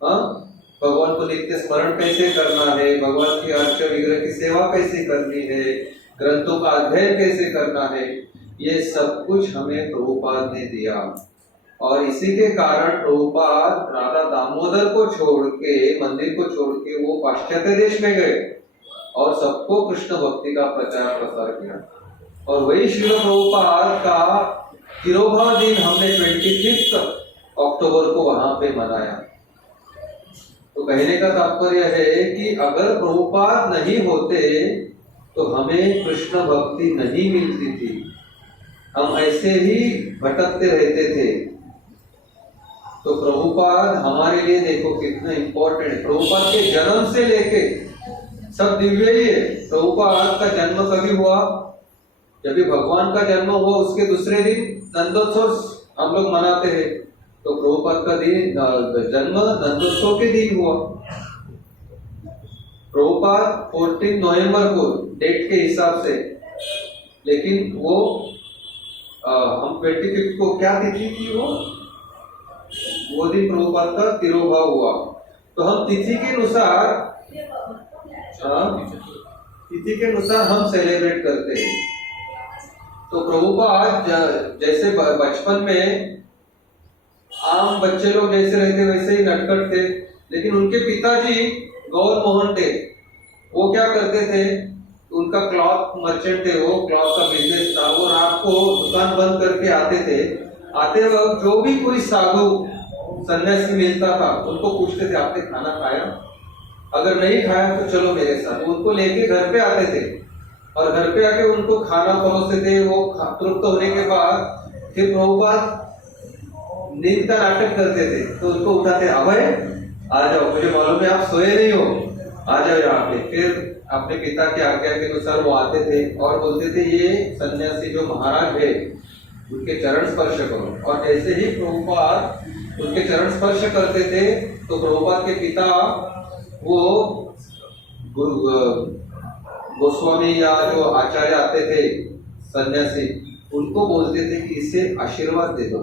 भगवान को नित्य स्मरण कैसे करना है, भगवान की अर्च विग्रह की सेवा कैसे करनी है, ग्रंथों का अध्ययन कैसे करना है, ये सब कुछ हमें प्रभुपाद ने दिया। और इसी के कारण प्रभुपाद राधा दामोदर को छोड़ के, मंदिर को छोड़ के वो पाश्चात्य देश में गए और सबको कृष्ण भक्ति का प्रचार प्रसार किया। और वही श्रील प्रभुपाद का तिरोभाव दिन हमने 25 अक्टूबर को वहां पे मनाया। तो कहने का तात्पर्य है कि अगर प्रभुपाद नहीं होते तो हमें कृष्ण भक्ति नहीं मिलती थी, हम ऐसे ही भटकते रहते थे। तो प्रभुपाद हमारे लिए देखो कितना इंपॉर्टेंट है। प्रभुपाद के जन्म से लेके सब दिव्य ही है। प्रभुपाद का जन्म कभी हुआ? जब भी भगवान का जन्म हुआ उसके दूसरे दिन नंदोत्सव हम लोग मनाते हैं। तो प्रभुपाद का दिन जन्म नंदोत्सव के दिन हुआ। प्रभुपाद 14 नवंबर को डेट के हिसाब से, लेकिन वो हम 25 को क्या तिथि थी वो दिन प्रभुपाद का तिरोभाव हुआ। तो हम तिथि के अनुसार हम सेलिब्रेट करते हैं। तो प्रभुपाद जैसे बचपन में आम बच्चे लोग जैसे रहते वैसे ही नटखट थे, लेकिन उनके पिताजी गौर मोहन थे, वो क्या करते थे, उनका क्लॉथ मर्चेंट थे, वो क्लॉथ का बिजनेस था। वो रात को दुकान बंद करके आते थे। आते वक्त जो भी कोई साधु सन्यासी मिलता था उनको पूछते थे आपने खाना खाया? अगर नहीं खाया तो चलो मेरे साथ। उनको लेके घर पे आते थे और घर पे आके उनको खाना परोसते थे। वो तृप्त होने के बाद फिर प्रभुपाद नींद का नाटक करते थे, तो उनको उठाते, अभय आ जाओ, मुझे मालूम है आप सोए नहीं हो, आ जाओ यहाँ पे। फिर अपने पिता की आज्ञा के अनुसार वो आते थे और बोलते थे ये सन्यासी जो महाराज है उनके चरण स्पर्श करो। और जैसे ही प्रभुपाद उनके चरण स्पर्श करते थे तो प्रभुपाद के पिता वो गोस्वामी या जो आचार्य आते थे सन्यासी उनको बोलते थे कि इसे आशीर्वाद दे दो।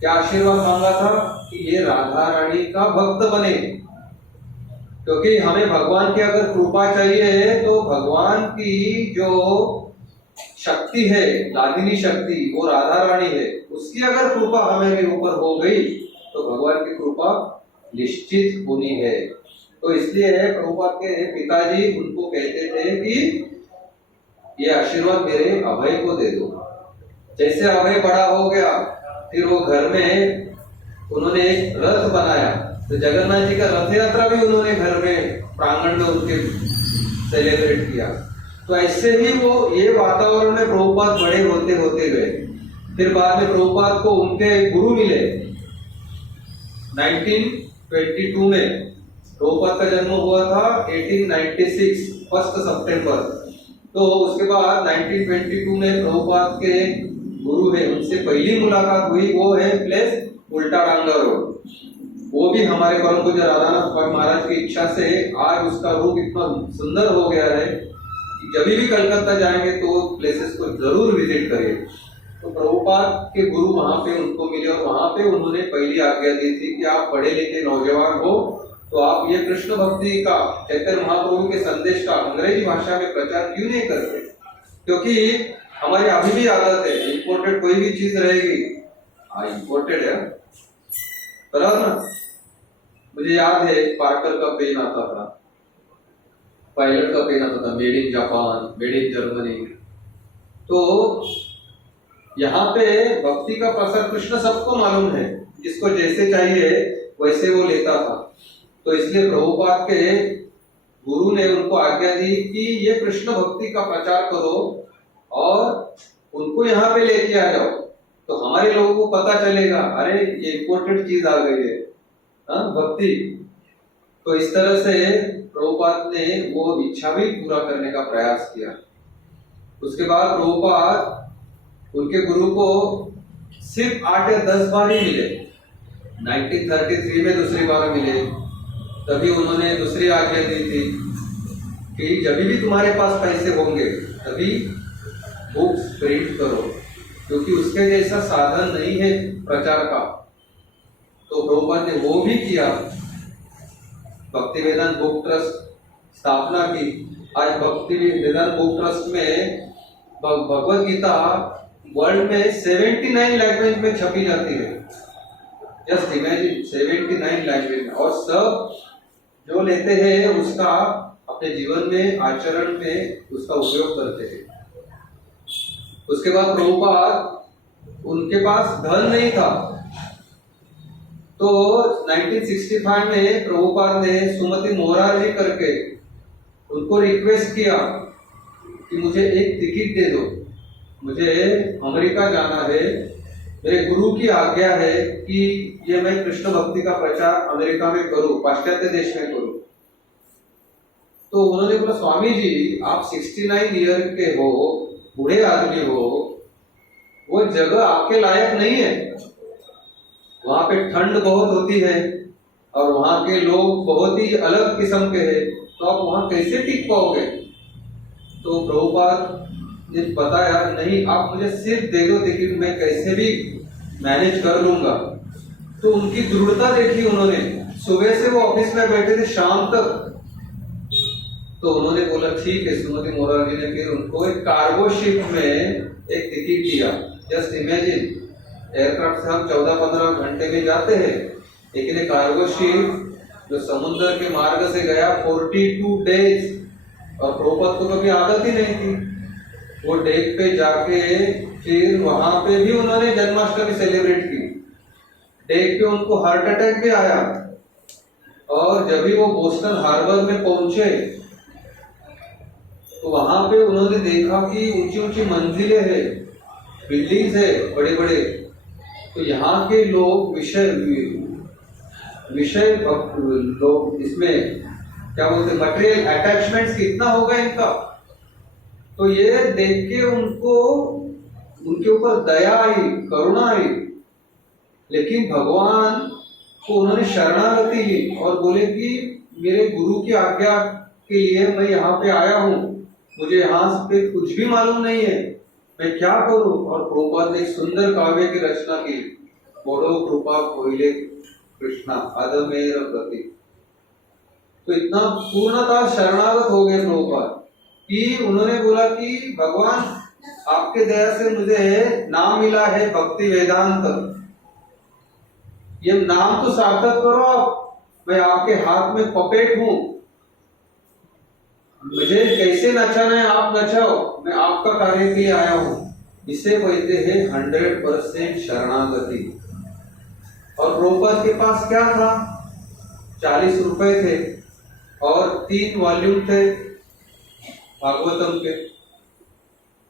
क्या आशीर्वाद मांगा था कि ये राधा रानी का भक्त बने, क्योंकि हमें भगवान की अगर कृपा चाहिए तो भगवान की जो शक्ति है लादिनी शक्ति वो राधा रानी है, उसकी अगर कृपा हमें ऊपर हो गई तो भगवान की कृपा निश्चित होनी है। तो इसलिए प्रभुपाद के पिताजी उनको कहते थे कि ये आशीर्वाद मेरे अभय को दे दो। जैसे अभय बड़ा हो गया फिर वो घर में उन्होंने एक रथ बनाया, तो जगन्नाथ जी का रथ यात्रा भी उन्होंने घर में प्रांगण में उनके सेलिब्रेट किया। तो ऐसे ही वो ये वातावरण में प्रभुपाद बड़े होते होते गए। फिर बाद में प्रभुपाद को उनके गुरु मिले 1922 में। प्रभुपाद का जन्म हुआ था 1896 1 सितंबर। तो उसके बाद 1922 में प्रभुपाद के गुरु है उनसे पहली मुलाकात हुई, वो है प्लेस उल्टा डांगा रोड। वो भी हमारे परम पूज्य राधानाथ महाराज की इच्छा से आज उसका रूप इतना सुंदर हो गया है कि जब भी कलकत्ता जाएंगे तो प्लेसेस को जरूर विजिट करिए। तो प्रभुपाद के गुरु वहां पे उनको मिले और वहां पे उन्होंने पहली आज्ञा दी थी कि आप पढ़े लिखे नौजवान हो तो आप ये कृष्ण भक्ति का चैतन्य महाप्रभु के संदेश का अंग्रेजी भाषा में प्रचार क्यों नहीं करते, क्योंकि हमारी अभी भी आदत है इंपोर्टेड कोई भी चीज रहेगी इंपोर्टेड है बराबर ना। मुझे याद है पार्कर का पेन आता था, पायलट का पेन आता था, made in Japan, made in Germany. तो यहाँ पे भक्ति का प्रसार कृष्ण सबको मालूम है, जिसको जैसे चाहिए वैसे वो लेता था। तो इसलिए प्रभुपाद के गुरु ने उनको आज्ञा दी कि ये कृष्ण भक्ति का प्रचार करो और उनको यहाँ पे लेके आ जाओ, तो हमारे लोगों को पता चलेगा अरे ये इम्पोर्टेंट चीज आ गई है भक्ति। तो इस तरह से प्रभुपाद ने वो इच्छा भी पूरा करने का प्रयास किया। उसके बाद प्रभुपाद उनके गुरु को सिर्फ 8 या 10 बार ही मिले। 1933 में दूसरी बार मिले, तभी उन्होंने दूसरी आज्ञा दी थी कि जब भी तुम्हारे पास पैसे होंगे तभी बुक्स प्रिंट करो, क्योंकि उसके जैसा साधन नहीं है प्रचार का। तो प्रभुपाद ने वो भी किया, भक्ति वेदांत बुक ट्रस्ट स्थापना की। आज भक्ति वेदांत बुक ट्रस्ट में भगवत गीता वर्ल्ड में 79 लैंग्वेज में छपी जाती है। जस्ट इमेजिन 79 लैंग्वेज में, और सब जो लेते हैं उसका अपने जीवन में आचरण में उसका उपयोग करते हैं। उसके बाद प्रभुपाद उनके पास धन नहीं था, तो 1965 में प्रभुपाद ने सुमति मोरारजी करके उनको रिक्वेस्ट किया कि मुझे एक टिकट दे दो, मुझे अमेरिका जाना है, मेरे गुरु की आज्ञा है कि ये मैं कृष्ण भक्ति का प्रचार अमेरिका में करूं, पाश्चात्य देश में करूं। तो उन्होंने बोला स्वामी जी आप 69 ईयर के हो, बूढ़े आदमी हो, वो जगह आपके लायक नहीं है, वहां पे ठंड बहुत होती है और वहां के लोग बहुत ही अलग किस्म के हैं, तो आप वहां कैसे टिक पाओगे। तो प्रभुपाद ने बताया नहीं आप मुझे सिर्फ दे दो टिकट, मैं कैसे भी मैनेज कर लूंगा। तो उनकी दृढ़ता देखी उन्होंने, सुबह से वो ऑफिस में बैठे थे शाम तक। तो उन्होंने बोला ठीक है। सुमति मोरारजी ने फिर उनको एक कार्गो शिप में एक टिकट दिया। जस्ट इमेजिन एयरक्राफ्ट से हम 14-15 घंटे में जाते हैं, लेकिन एक कार्गो शिप जो समुद्र के मार्ग से गया 42 डेज, और प्रभुपाद को कभी आदत ही नहीं थी। वो डेक पे जाके फिर वहां पे भी उन्होंने जन्माष्टमी सेलिब्रेट की। डेक पे उनको हार्ट अटैक भी आया, और जब भी वो बोस्टन हार्बर में पहुंचे तो वहां पे उन्होंने देखा कि ऊंची ऊंची मंजिलें हैं, बिल्डिंग्स है बड़े बड़े। तो यहाँ के लोग विषय लोग इसमें क्या बोलते मटेरियल अटैचमेंट्स कितना होगा इनका। तो ये देख के उनको उनके ऊपर दया आई, करुणा आई, लेकिन भगवान को उन्होंने शरणागति ली और बोले कि मेरे गुरु की आज्ञा के लिए मैं यहाँ पे आया हूँ, मुझे यहाँ पे कुछ भी मालूम नहीं है, मैं क्या करूं। और प्रभुपाद ने एक सुंदर काव्य की रचना की, बड़ो कृपा कोइले कृष्णा अदमेर प्रति। तो इतना पूर्णतः शरणागत हो गए प्रभुपाद कि उन्होंने बोला कि भगवान आपके दया से मुझे नाम मिला है भक्ति वेदांत, ये नाम तो सार्थक करो आप, मैं आपके हाथ में पपेट हूं, मुझे कैसे नचाना है आप नचाओ, मैं आपका कार्य के लिए आया हूं। इसे कहते हैं 100% शरणागति। और प्रभुपाद के पास क्या था, 40 रुपए थे और 3 वॉल्यूम थे भागवतम के,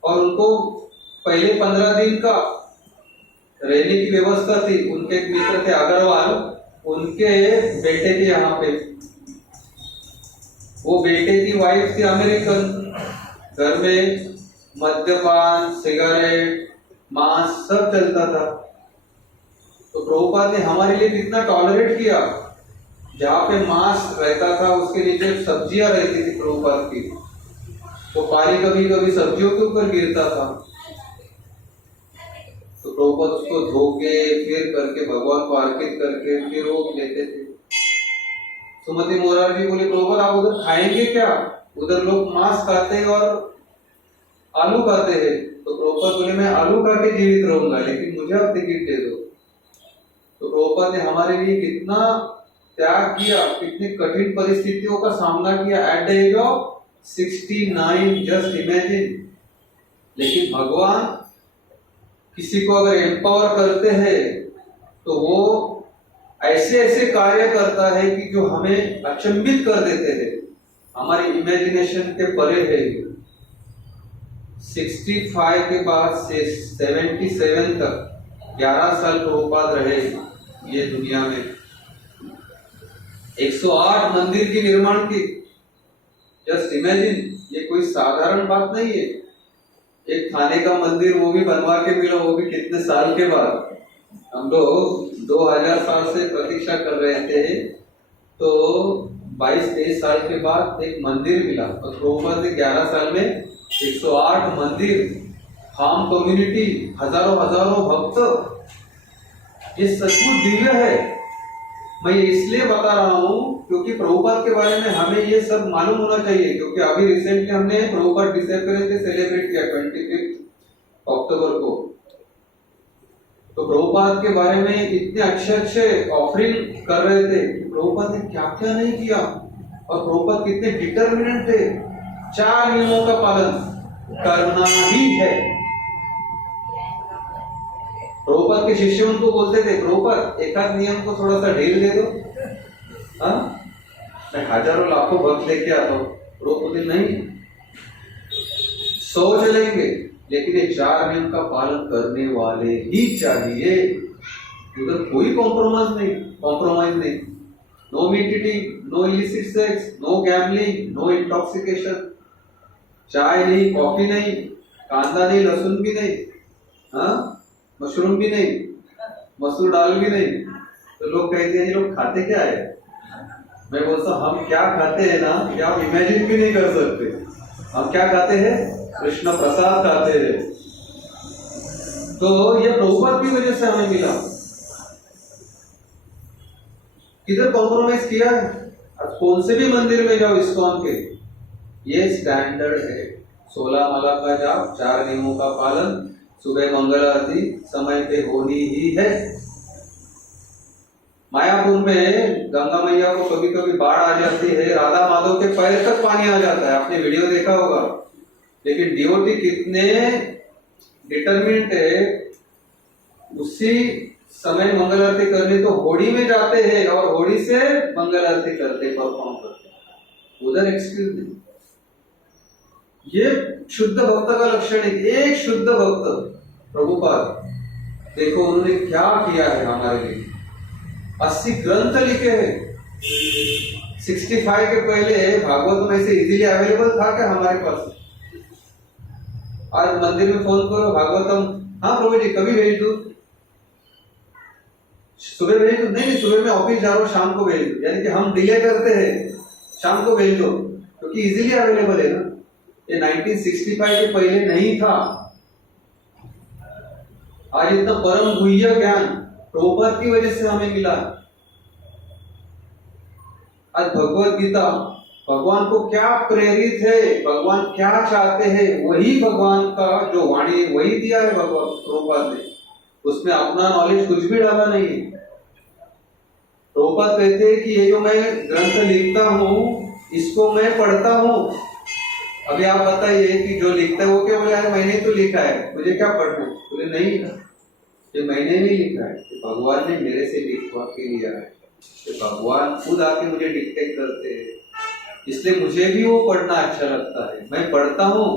और उनको पहले 15 दिन का रहने की व्यवस्था थी। उनके एक मित्र थे अग्रवाल, उनके बेटे के यहाँ पे, वो बेटे की वाइफ थी अमेरिकन, घर में मद्यपान सिगरेट मांस सब चलता था। तो प्रभुपाद ने हमारे लिए कितना टॉलरेट किया, जहाँ पे मांस रहता था उसके नीचे सब्जियां रहती थी प्रभुपाद की, तो पानी कभी कभी सब्जियों के ऊपर गिरता था, तो प्रभुपाद उसको धो के फिर करके भगवान को अर्पित करके फिर वो लेते थे। सुमति मोरारजी बोले प्रभुपाद आप उधर खाएंगे क्या, उधर लोग मांस खाते हैं और आलू खाते हैं। तो प्रभुपाद बोले मैं आलू खा के जीवित रहूंगा, लेकिन मुझे आप टिकट दे दो। तो प्रभुपाद ने हमारे लिए कितना त्याग किया, कितनी कठिन परिस्थितियों का सामना किया at the age of 69, just imagine. लेकिन भगवान किसी को अगर एम्पावर करते हैं तो वो ऐसे ऐसे कार्य करता है कि जो हमें अचंभित कर देते हैं, हमारी इमेजिनेशन के परे है। 65 के बाद से 77 तक 11 साल प्रभुपाद रहे ये दुनिया में, 108 मंदिर की निर्माण की। जस्ट इमेजिन, ये कोई साधारण बात नहीं है। एक थाने का मंदिर वो भी बनवा के मिला, वो भी कितने साल के बाद। हम लोग 2000 साल से प्रतीक्षा कर रहे थे, तो 22-23 साल के बाद एक मंदिर मिला। और प्रभुपाद ने 11 साल में 108 मंदिर, फार्म कम्युनिटी, हजारों हजारों भक्त, ये सचमुच दिव्य है। मैं ये इसलिए बता रहा हूँ क्योंकि प्रभुपाद के बारे में हमें ये सब मालूम होना चाहिए, क्योंकि अभी रिसेंटली हमने प्रभुपाद डिसअपीयरेंस सेलिब्रेट किया 25 अक्टूबर को। तो प्रभुपाद के बारे में इतने अच्छे अच्छे ऑफरिंग कर रहे थे, प्रभुपाद ने क्या क्या नहीं किया, और प्रभुपाद कितने डिटरमिनेंट थे। 4 नियमों का पालन करना ही है। प्रभुपाद के शिष्य उनको बोलते थे प्रभुपाद एक आध नियम को थोड़ा सा ढील दे दो, हाँ मैं हजारों लाखों भक्त लेके आता हूँ। प्रभुपाद नहीं, 100 चलेंगे लेकिन ये 4 नियम का पालन करने वाले ही चाहिए, उधर कोई कॉम्प्रोमाइज नहीं। No meat eating, no illicit sex, no gambling, no intoxication, चाय नहीं, कॉफी नहीं, कांदा नहीं, लहसुन भी नहीं, हाँ मशरूम भी नहीं, मसूर दाल भी नहीं। तो लोग कहते हैं ये लोग खाते क्या है, मैं बोलता हूँ हम क्या खाते हैं ना, कि आप इमेजिन भी नहीं कर सकते। हम क्या खाते हैं, कृष्ण प्रसाद खाते हैं। तो ये प्रभुपाद की वजह से हमें मिला। किधर कॉम्प्रोमाइज किया है? आज कौन से भी मंदिर में जाओ इस्कॉन के, ये स्टैंडर्ड है। 16 माला का जाप, 4 नियमों का पालन, सुबह मंगल आरती समय पे होनी ही है। मायापुर में गंगा मैया को कभी कभी बाढ़ आ जाती है, राधा माधव के पैर तक पानी आ जाता है, आपने वीडियो देखा होगा। लेकिन डिवोटी कितने डिटरमिनेंट है, उसी समय मंगल आरती करने तो होड़ी में जाते हैं और होड़ी से मंगल आरती करते, परफॉर्म करते, उधर एक्सक्यूज नहीं। ये शुद्ध भक्त का लक्षण है। एक शुद्ध भक्त प्रभुपाद, देखो उन्होंने क्या किया है हमारे लिए। 80 ग्रंथ लिखे हैं, 65 के पहले भागवतम ऐसे इजीली अवेलेबल था क्या हमारे पास? आज मंदिर में फोन करो भागवतम, हाँ प्रभु जी कभी भेज दूं? सुबह भेज दो? नहीं, सुबह में ऑफिस जा रहा हूँ, शाम को भेज दो। यानी कि हम डिले करते हैं, शाम को भेज दो क्योंकि इजीली अवेलेबल है ना। ये 1965 के पहले नहीं था। आज इतना परम गुह्य ज्ञान प्रभुपाद की वजह से हमें मिला। आज भगवत गीता भगवान को क्या प्रेरित है, भगवान क्या चाहते हैं, वही भगवान का जो वाणी है वही दिया है भगवान प्रभुपाद ने। उसमें अपना नॉलेज कुछ भी डाला नहीं है। प्रभुपाद कहते हैं कि ये जो मैं ग्रंथ लिखता हूँ इसको मैं पढ़ता हूँ। अभी आप बताइए कि जो लिखता है वो क्या बोला है, मैंने तो लिखा है, मुझे क्या पढ़ना है? बोले नहीं, ये मैंने नहीं लिखा है, ये भगवान ने मेरे से लिखवा के लिया है। ये भगवान खुद आके मुझे डिक्टेट करते हैं, इसलिए मुझे भी वो पढ़ना अच्छा लगता है, मैं पढ़ता हूँ।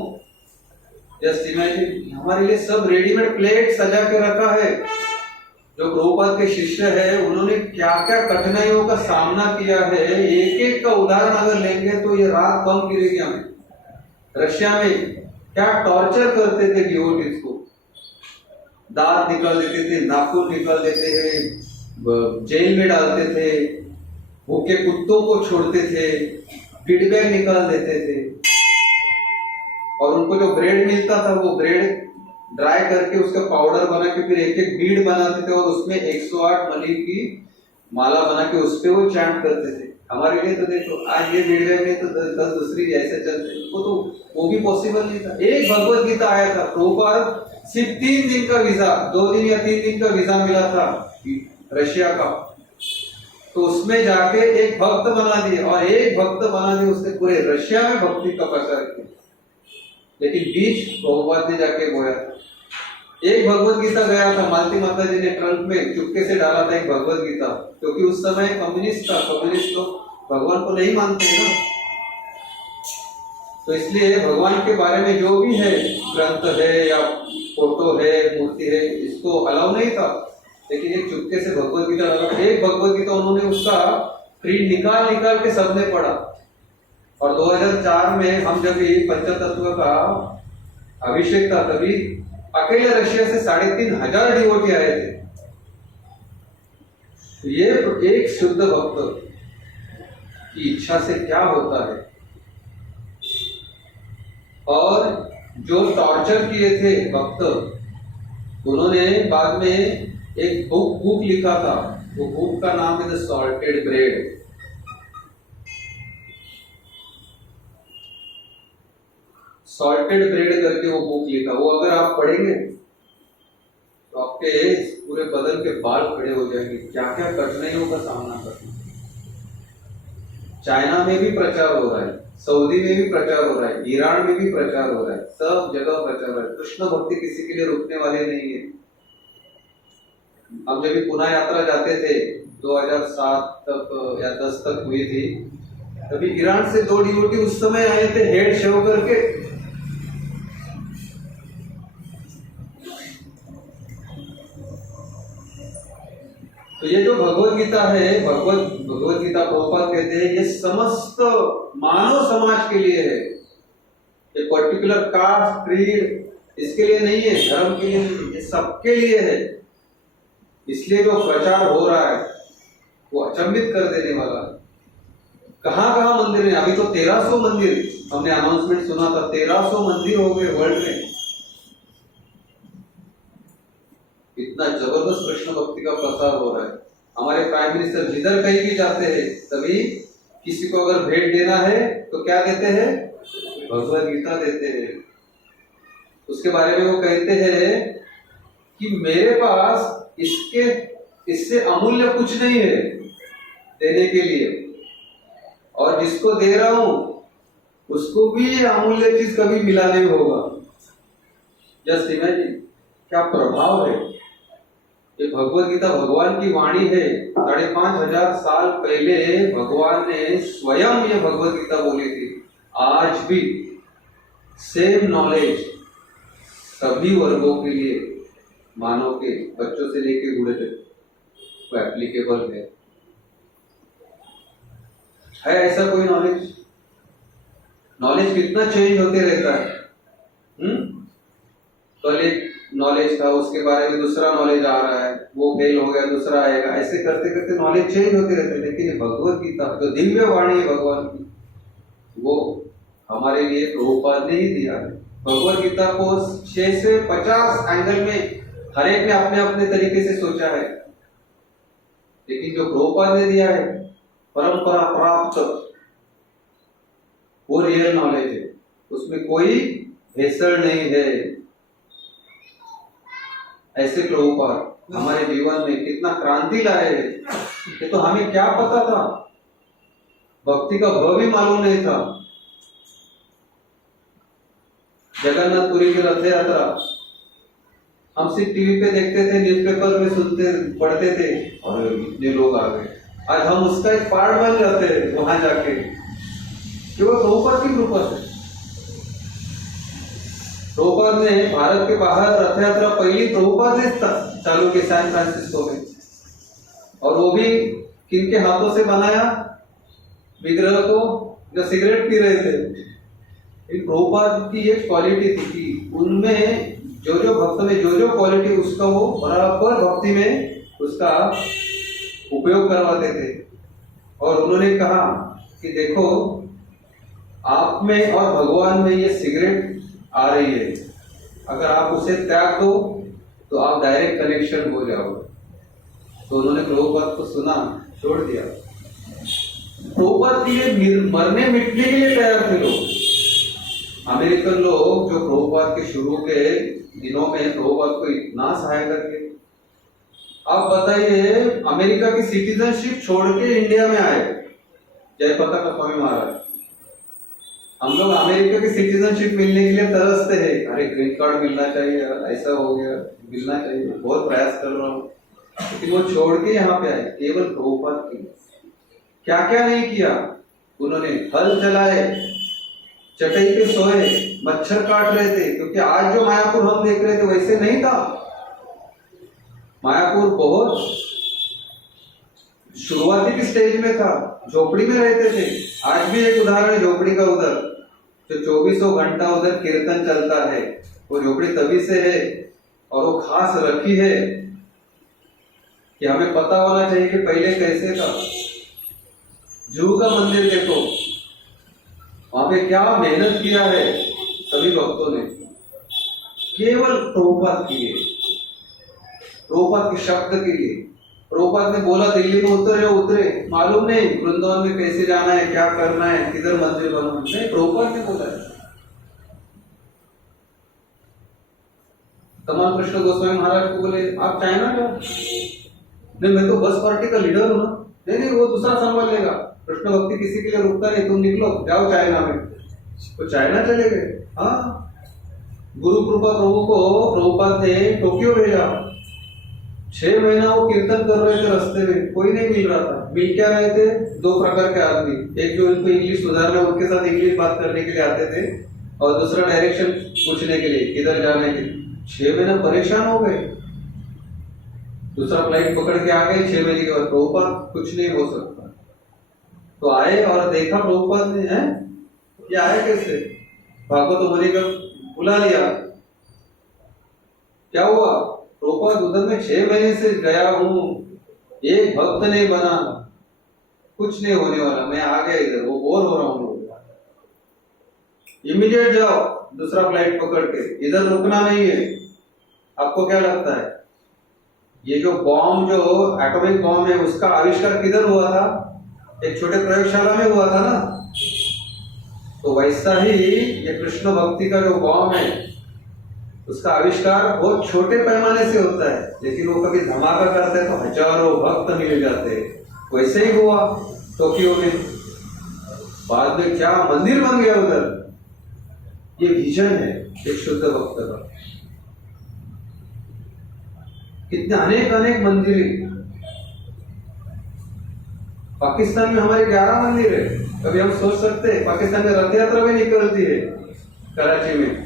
जस्ट इमेजिन, हमारे लिए सब रेडीमेड प्लेट सजा के रखा है। जो प्रभुपाद के शिष्य है उन्होंने क्या क्या कठिनाइयों का सामना किया है, एक एक का उदाहरण अगर लेंगे तो ये रात कम गिरेगी हमें। रशिया में क्या टॉर्चर करते थे डिवोटीज को, दांत निकाल देते थे, नाखून निकाल देते हैं, जेल में डालते थे, भूखे कुत्तों को छोड़ते थे, फीडबैक निकाल देते थे। और उनको जो ब्रेड मिलता था वो ब्रेड ड्राई करके उसका पाउडर बना के फिर एक एक बीड बनाते थे और उसमें 108 मनी की माला बना के उस पे वो चैंट करते थे। हमारे लिए तो देखो आज ये बीड में तो 10 दूसरी ऐसे चलते, उनको तो वो भी पॉसिबल नहीं था। एक भगवत गीता आया था, प्रभुपाद सिर्फ 3 दिन का वीजा, 2 दिन या 3 दिन का वीजा मिला था रशिया का, तो उसमें जाके एक भक्त बना दिए और एक भक्त बना दिए उसने पूरे रशिया में भक्ति का प्रचार किया। लेकिन बीच प्रभुपाद ने जाके बोया। एक भगवत गीता गया था, मालती माता जी ने ट्रंक में चुपके से डाला था एक भगवत गीता, क्योंकि उस समय कम्युनिस्ट था, कम्युनिस्ट तो भगवान को नहीं मानते ना, तो इसलिए भगवान के बारे में जो भी है ग्रंथ है या फोटो है, मूर्ति है, इसको अलाउ नहीं था। लेकिन एक चुपके से भगवत गीता डाला, एक भगवत गीता उन्होंने उसका प्रिंट निकाल निकाल के सबने पढ़ा। और 2004 में हम जब भी पंचतत्व का अभिषेक था तभी अकेले रशिया से 3,500 डिवोटी आए थे। तो ये एक शुद्ध भक्त की इच्छा से क्या होता है। और जो टॉर्चर किए थे भक्त, उन्होंने बाद में एक बुक लिखा था, वो बुक का नाम है the salted bread. Salted bread करके वो बुक लिखा, वो अगर आप पढ़ेंगे तो आपके पूरे बदन के बाल खड़े हो जाएंगे, क्या क्या कठिनाइयों का सामना करना। चाइना में भी प्रचार हो रहा है, सऊदी में भी प्रचार हो रहा है, ईरान में भी प्रचार हो रहा है, सब जगह प्रचार हो रहा है। कृष्ण भक्ति किसी के लिए रुकने वाले नहीं है। हम जब भी पुणे यात्रा जाते थे 2007 तक या 10 तक हुई थी, तभी ईरान से 2 डिवोटी उस समय आए थे हेड शेव करके। तो ये जो भगवत गीता है, भगवत गीता प्रभुपाद कहते हैं ये समस्त मानव समाज के लिए है। ये पर्टिकुलर कास्ट क्रीड इसके लिए नहीं है, धर्म के लिए नहीं, ये सबके लिए है। इसलिए जो प्रचार हो रहा है वो अचंभित कर देने वाला है। कहां कहां मंदिर है, अभी तो 1300 मंदिर हमने अनाउंसमेंट सुना था, 1300 मंदिर हो गए वर्ल्ड में। इतना जबरदस्त कृष्ण भक्ति का प्रसार हो रहा है। हमारे प्राइम मिनिस्टर जिधर कहीं भी जाते हैं तभी किसी को अगर भेंट देना है तो क्या देते हैं, भगवत गीता देते हैं। उसके बारे में वो कहते हैं कि मेरे पास इससे अमूल्य कुछ नहीं है देने के लिए, और जिसको दे रहा हूं उसको भी ये अमूल्य चीज कभी मिला नहीं होगा। जस्ट इमेजिन क्या प्रभाव है। ये भगवत गीता भगवान की वाणी है। 5,500 साल पहले भगवान ने स्वयं ये भगवत गीता बोली थी। आज भी सेम नॉलेज सभी वर्गों के लिए, मानव के बच्चों से लेके बूढ़े तक वो एप्लीकेबल है। है ऐसा कोई नॉलेज? नॉलेज कितना चेंज होते रहता है। कल एक नॉलेज था, उसके बारे में दूसरा नॉलेज आ रहा है, वो फेल हो गया, दूसरा आएगा, ऐसे करते करते नॉलेज चेंज होते रहते हैं। लेकिन ये भगवत गीता जो दिव्य वाणी है भगवान की, वो हमारे लिए प्रभुपाद ने ही दिया है। भगवत गीता को 6 से 50 एंगल में हर एक ने अपने अपने तरीके से सोचा है, लेकिन जो प्रभुपाद ने दिया है परंपरा प्राप्त, वो रियल नॉलेज है, उसमें कोई भेसड़ नहीं है। ऐसे प्रभुपाद हमारे जीवन में कितना क्रांति लाए हैं, ये तो हमें क्या पता था, भक्ति का भाव भी मालूम नहीं था। जगन्नाथपुरी की रथ यात्रा हम सिर्फ टीवी पे देखते थे, न्यूज़पेपर में सुनते पढ़ते थे, और इतने लोग आ गए। आज हम उसका एक पार्ट बन जाते हैं वहां जाके, केवल प्रभुपाद की कृपा से। प्रभुपाद ने भारत के बाहर रथ यात्रा पहली प्रभुपाद ने चालू की सैन फ्रांसिस्को में, और वो भी किनके हाथों से बनाया विग्रह को, जो सिगरेट पी रहे थे। प्रभुपाद की एक क्वालिटी थी कि उनमें जो जो भक्त में जो जो क्वालिटी, उसका वो बराबर भक्ति में उसका उपयोग करवाते थे। और उन्होंने कहा कि देखो, आप में और भगवान में ये सिगरेट आ रही है, अगर आप उसे त्याग दो तो आप डायरेक्ट कनेक्शन हो जाओगे। तो उन्होंने प्रभुपाद को सुना, छोड़ दिया। प्रभुपाद के लिए मरने मिटने के लिए तैयार थे लोग। अमेरिकन लोग जो प्रभुपाद के शुरू के दिनों में प्रभुपाद को इतना सहायता किए। आप बताइए, अमेरिका की सिटीजनशिप छोड़ के इंडिया में आए जयपताका का स्वामी महाराज। हम लोग अमेरिका की सिटीजनशिप मिलने के लिए तरसते हैं, अरे ग्रीन कार्ड मिलना चाहिए, ऐसा हो गया, मिलना चाहिए, बहुत प्रयास कर रहा हूँ। लेकिन वो छोड़ के यहाँ पे आए केवल प्रभुपाद के लिए। क्या क्या नहीं किया उन्होंने, हल चलाए, चटाई पे सोए, मच्छर काट रहे थे, क्योंकि आज जो मायापुर हम देख रहे थे वैसे नहीं था। मायापुर बहुत शुरुआती की स्टेज में था, झोपड़ी में रहते थे। आज भी एक उदाहरण है झोपड़ी का, उधर जो 24 घंटा उधर कीर्तन चलता है, वो झोपड़ी तभी से है, और वो खास रखी है कि हमें पता होना चाहिए कि पहले कैसे था। जूहू का मंदिर देखो, वहां पे क्या मेहनत किया है सभी भक्तों ने, केवल प्रभुपाद के लिए, प्रभुपाद के शब्द के लिए। प्रभुपाद ने बोला दिल्ली में उतरे, मालूम नहीं वृंदावन में कैसे जाना है, क्या करना है, किधर मंदिर बनवाना है, प्रभुपाद ने बोला है। तमाम कृष्ण गोस्वामी महाराज को बोले आप चाइना जाओ। नहीं, मैं तो बस पार्टी का लीडर हूं ना। नहीं, वो दूसरा संभाल लेगा, कृष्ण भक्ति किसी के लिए रुकता नहीं, तुम निकलो जाओ चाइना में। तो चाइना चले गए। हाँ, गुरु कृपा प्रभु को प्रभुपाद ने टोक्यो भेजा। 6 महीना वो कीर्तन कर रहे थे, रास्ते में कोई नहीं मिल रहा था। मिल क्या रहे थे? 2 प्रकार के आदमी, एक जो इनको इंग्लिश सुधारने, उनके साथ इंग्लिश बात करने के लिए आते थे, और दूसरा डायरेक्शन पूछने के लिए, किधर जाने के लिए। 6 महीना परेशान हो गए। दूसरा फ्लाइट पकड़ के आ गए 6 महीने के बाद। प्रभुपाद कुछ नहीं हो सकता। तो आए और देखा प्रभुपाद ने, है ये आए कैसे? भागवत मुनि का बुला लिया। क्या हुआ? प्रभुपाद उधर में 6 महीने से गया हूं, एक भक्त नहीं बना, कुछ नहीं होने वाला, मैं आ गया इधर, वो बोर हो रहा हूं। इमीडिएट जाओ दूसरा फ्लाइट पकड़ के, इधर रुकना नहीं है। आपको क्या लगता है, ये जो बॉम्ब, जो एटॉमिक बॉम्ब है, उसका आविष्कार किधर हुआ था? एक छोटे प्रयोगशाला में हुआ था ना। तो वैसा ही ये कृष्ण भक्ति का जो बॉम्ब है, उसका आविष्कार बहुत छोटे पैमाने से होता है, लेकिन वो कभी धमाका करते हैं तो हजारों भक्त मिल जाते हैं। वैसे ही हुआ टोक्यो में। बाद में क्या मंदिर बन गया उधर। ये विजन है एक शुद्ध भक्त का। कितने अनेक अनेक मंदिर। पाकिस्तान में हमारे 11 मंदिर है। कभी हम सोच सकते हैं पाकिस्तान में रथ यात्रा भी निकलती है कराची में।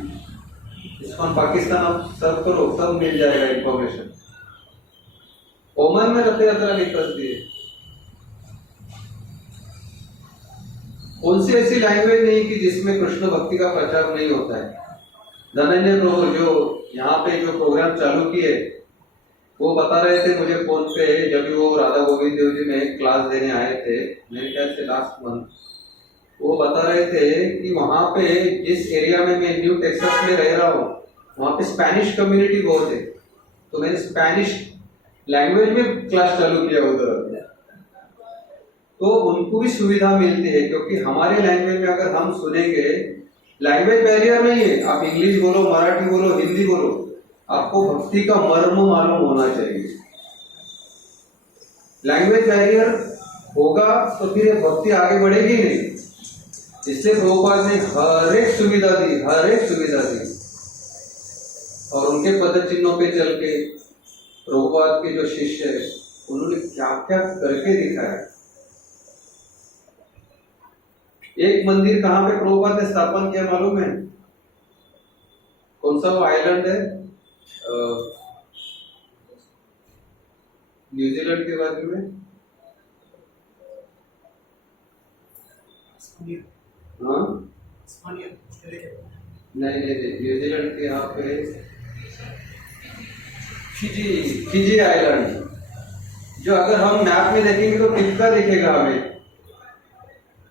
इस्कॉन पाकिस्तान आप सर्च करो, सब मिल जाएगा इंफॉर्मेशन। ओमान में रथ यात्रा निकलती है। कौन सी ऐसी लैंग्वेज नहीं कि जिसमें कृष्ण भक्ति का प्रचार नहीं होता है। धनंजय प्रभु जो यहाँ पे जो प्रोग्राम चालू किए, वो बता रहे थे मुझे फोन पे, जब वो राधा गोविंद देव जी में क्लास देने आए थे, मेरे ख्याल से लास्ट मंथ, वो बता रहे थे कि वहाँ पे जिस एरिया में मैं न्यू टेक्सास में रह रहा हूँ, वहाँ पे स्पेनिश कम्युनिटी बहुत है, तो मैंने स्पेनिश लैंग्वेज में क्लास चालू किया उधर। तो उनको भी सुविधा मिलती है, क्योंकि हमारे लैंग्वेज में अगर हम सुनेंगे, लैंग्वेज बैरियर नहीं है, आप इंग्लिश बोलो, मराठी बोलो, हिंदी बोलो, आपको भक्ति का मर्म मालूम होना चाहिए। लैंग्वेज बैरियर होगा तो फिर ये भक्ति आगे बढ़ेगी नहीं। इसलिए प्रभुपाद ने हर एक सुविधा दी, हर एक सुविधा दी, और उनके पद चिन्हों पे चल के प्रभुपाद के जो शिष्य है उन्होंने क्या क्या करके दिखाया। एक मंदिर कहाँ पे प्रभुपाद ने स्थापन किया मालूम है? कौन सा वो आइलैंड है न्यूजीलैंड के बारे में? हाँ नहीं, न्यूजीलैंड के यहाँ पे फिजी आइलैंड, जो अगर हम मैप में देखेंगे तो टिपका दिखेगा हमें।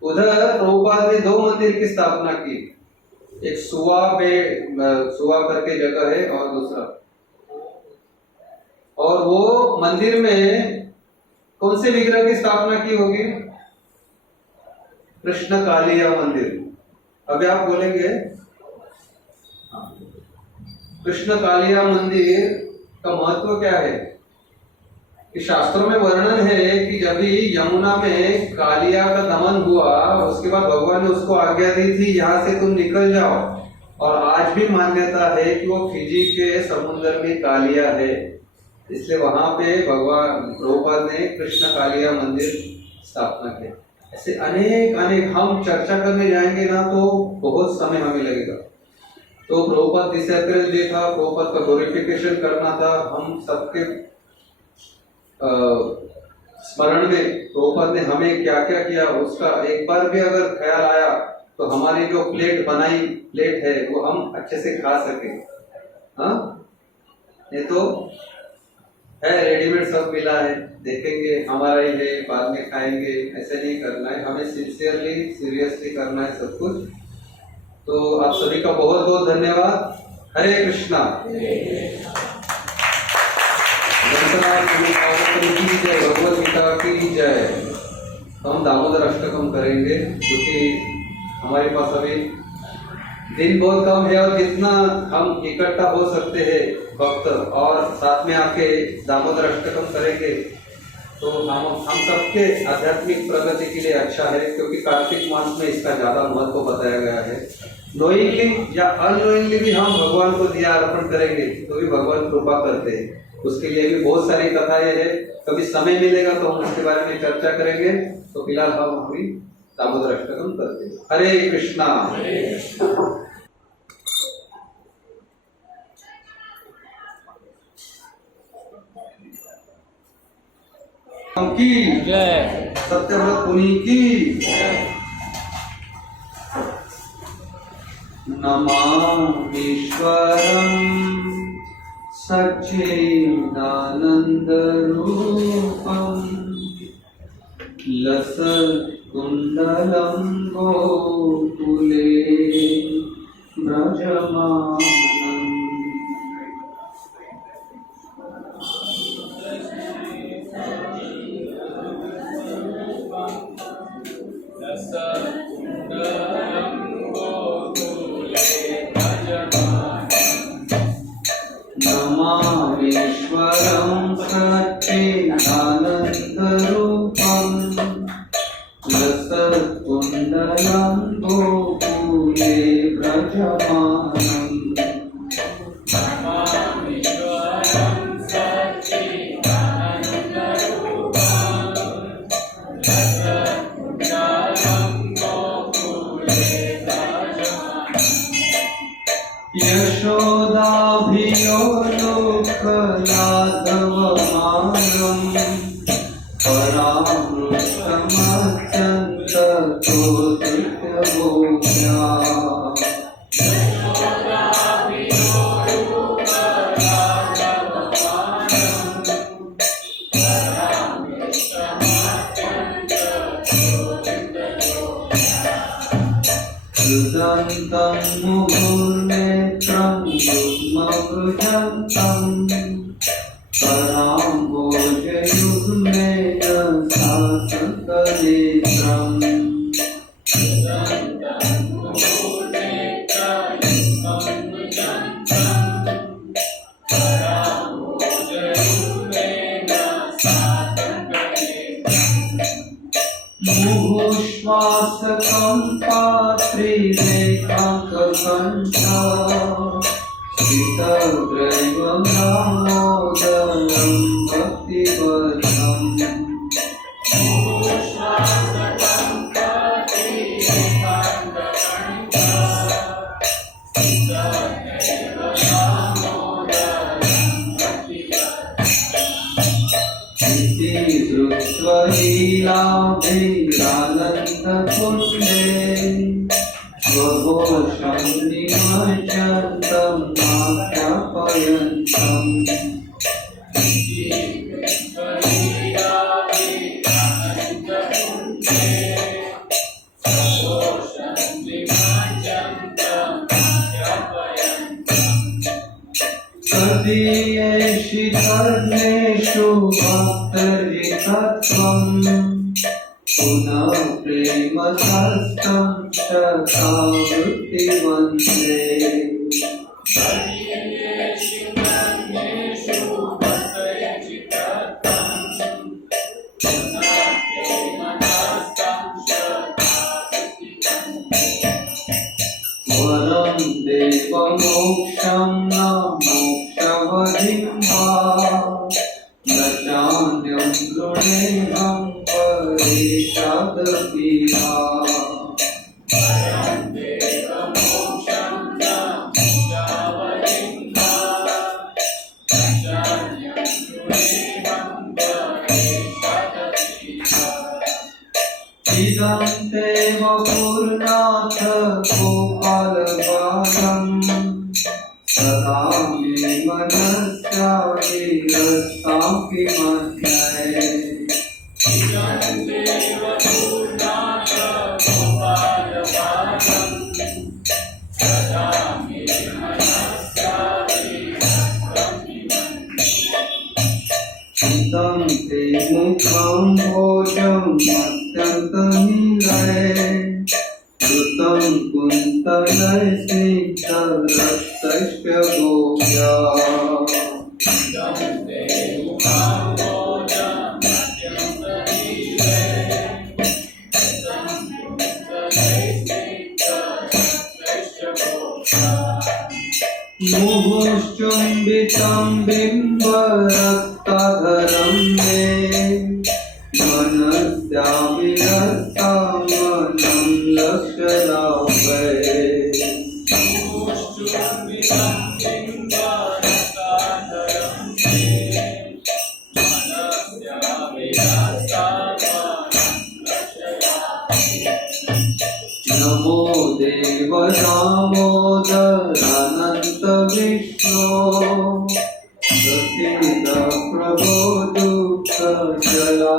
उधर प्रभुपाद ने 2 मंदिर की स्थापना की, एक सुवा करके जगह है और दूसरा, और वो मंदिर में कौन से विग्रह की स्थापना की होगी? कृष्ण कालिया मंदिर। अभी आप बोलेंगे कृष्ण कालिया मंदिर का महत्व क्या है? कि शास्त्रों में वर्णन है कि जब भी यमुना में कालिया का दमन हुआ, उसके बाद भगवान ने उसको आज्ञा दी थी यहाँ से तुम निकल जाओ, और आज भी मान्यता है कि वो फिजी के समुद्र में कालिया है, इसलिए वहां पे भगवान प्रभुपाद ने कृष्ण कालिया मंदिर स्थापना किया। ऐसे अनेक हम चर्चा करने जाएंगे ना तो बहुत समय हमें लगेगा। तो प्रभुपाद डिसेबल डे था, प्रभुपाद का ग्लोरिफिकेशन करना था, हम सबके स्मरण में प्रभुपाद ने हमें क्या क्या किया उसका एक बार भी अगर ख्याल आया तो हमारी जो प्लेट है वो हम अच्छे से खा सके। हाँ, ये तो है रेडीमेड सब मिला है, देखेंगे हमारा ही है, बाद में खाएंगे, ऐसे नहीं करना है, हमें सिंसियरली सीरियसली करना है सब कुछ। तो आप सभी का बहुत बहुत धन्यवाद। हरे कृष्णा। की जय, भगवत गीता की जय। हम दामोदर अष्टकम करेंगे क्योंकि हमारे पास अभी दिन बहुत कम है, और जितना हम इकट्ठा हो सकते हैं भक्त और साथ में आके दामोदर अष्टकम करेंगे तो हम सबके आध्यात्मिक प्रगति के लिए अच्छा है, क्योंकि कार्तिक मास में इसका ज्यादा महत्व बताया गया है। नोइंगली या अननोइंगली भी हम भगवान को दिया अर्पण करेंगे तो भी भगवान कृपा करते हैं। उसके लिए भी बहुत सारी कथाएं हैं, कभी समय मिलेगा तो हम उसके बारे में चर्चा करेंगे। तो फिलहाल हम अभी दामोदर अष्टकम करते हैं। हरे कृष्णा। की जय, सत्यव्रत मुनि की नमामीश्वरं सच्चिदानन्दरूपं लसत्कुण्डलं गोकुले व्रजमानम्। नमामीश्वरं सच्चिदानन्दरूपं लसत्कुण्डलं गोकुले व्रजमानम्। यशोदाभियो लोकलाघवमानम् परामृष्टमत्यन्ततोऽधिकम् रुदन्तं मुहुर्नेत्रं युग्मवृजन्तं कराम्बोजयुग्मेन सातकनेत्रम् मुहुश्वासकम्पात्रिरेखाककण्ठा स्थितग्रैवं दामोदरं भक्तिवर्धम् इति श्रुत्वलीलाभिरानन्दकुण्डे स्वघोषं निमज्जन्तं नाख्यापयन्तम् तदीयेषु धर्मेषु भक्तर्जितत्वम् पुनः प्रेमतस्तं शतावृत्तिवन्ते वरं देवमोक्षं न मोक्षवधिं वा न चान्यं गृणेऽहं परेशादपि वा इदं ते वपुर्नाथ गोपालबालम् सदा मे मनस्याविरस्तां किमन्ये इदं ते मुखं भोजम् अत्यन्तमीलये कृतं कुन्तलैस्निग्धरक्तस्य गोप्या मुहुश्चुम्बितं बिम्बरक्ताधरं मे मनस्याविरस्तं मनं लक्ष्यलाभे नमो देव दामोदरानन्त विष्णो प्रसीद प्रभो दुःखजलातिमग्ना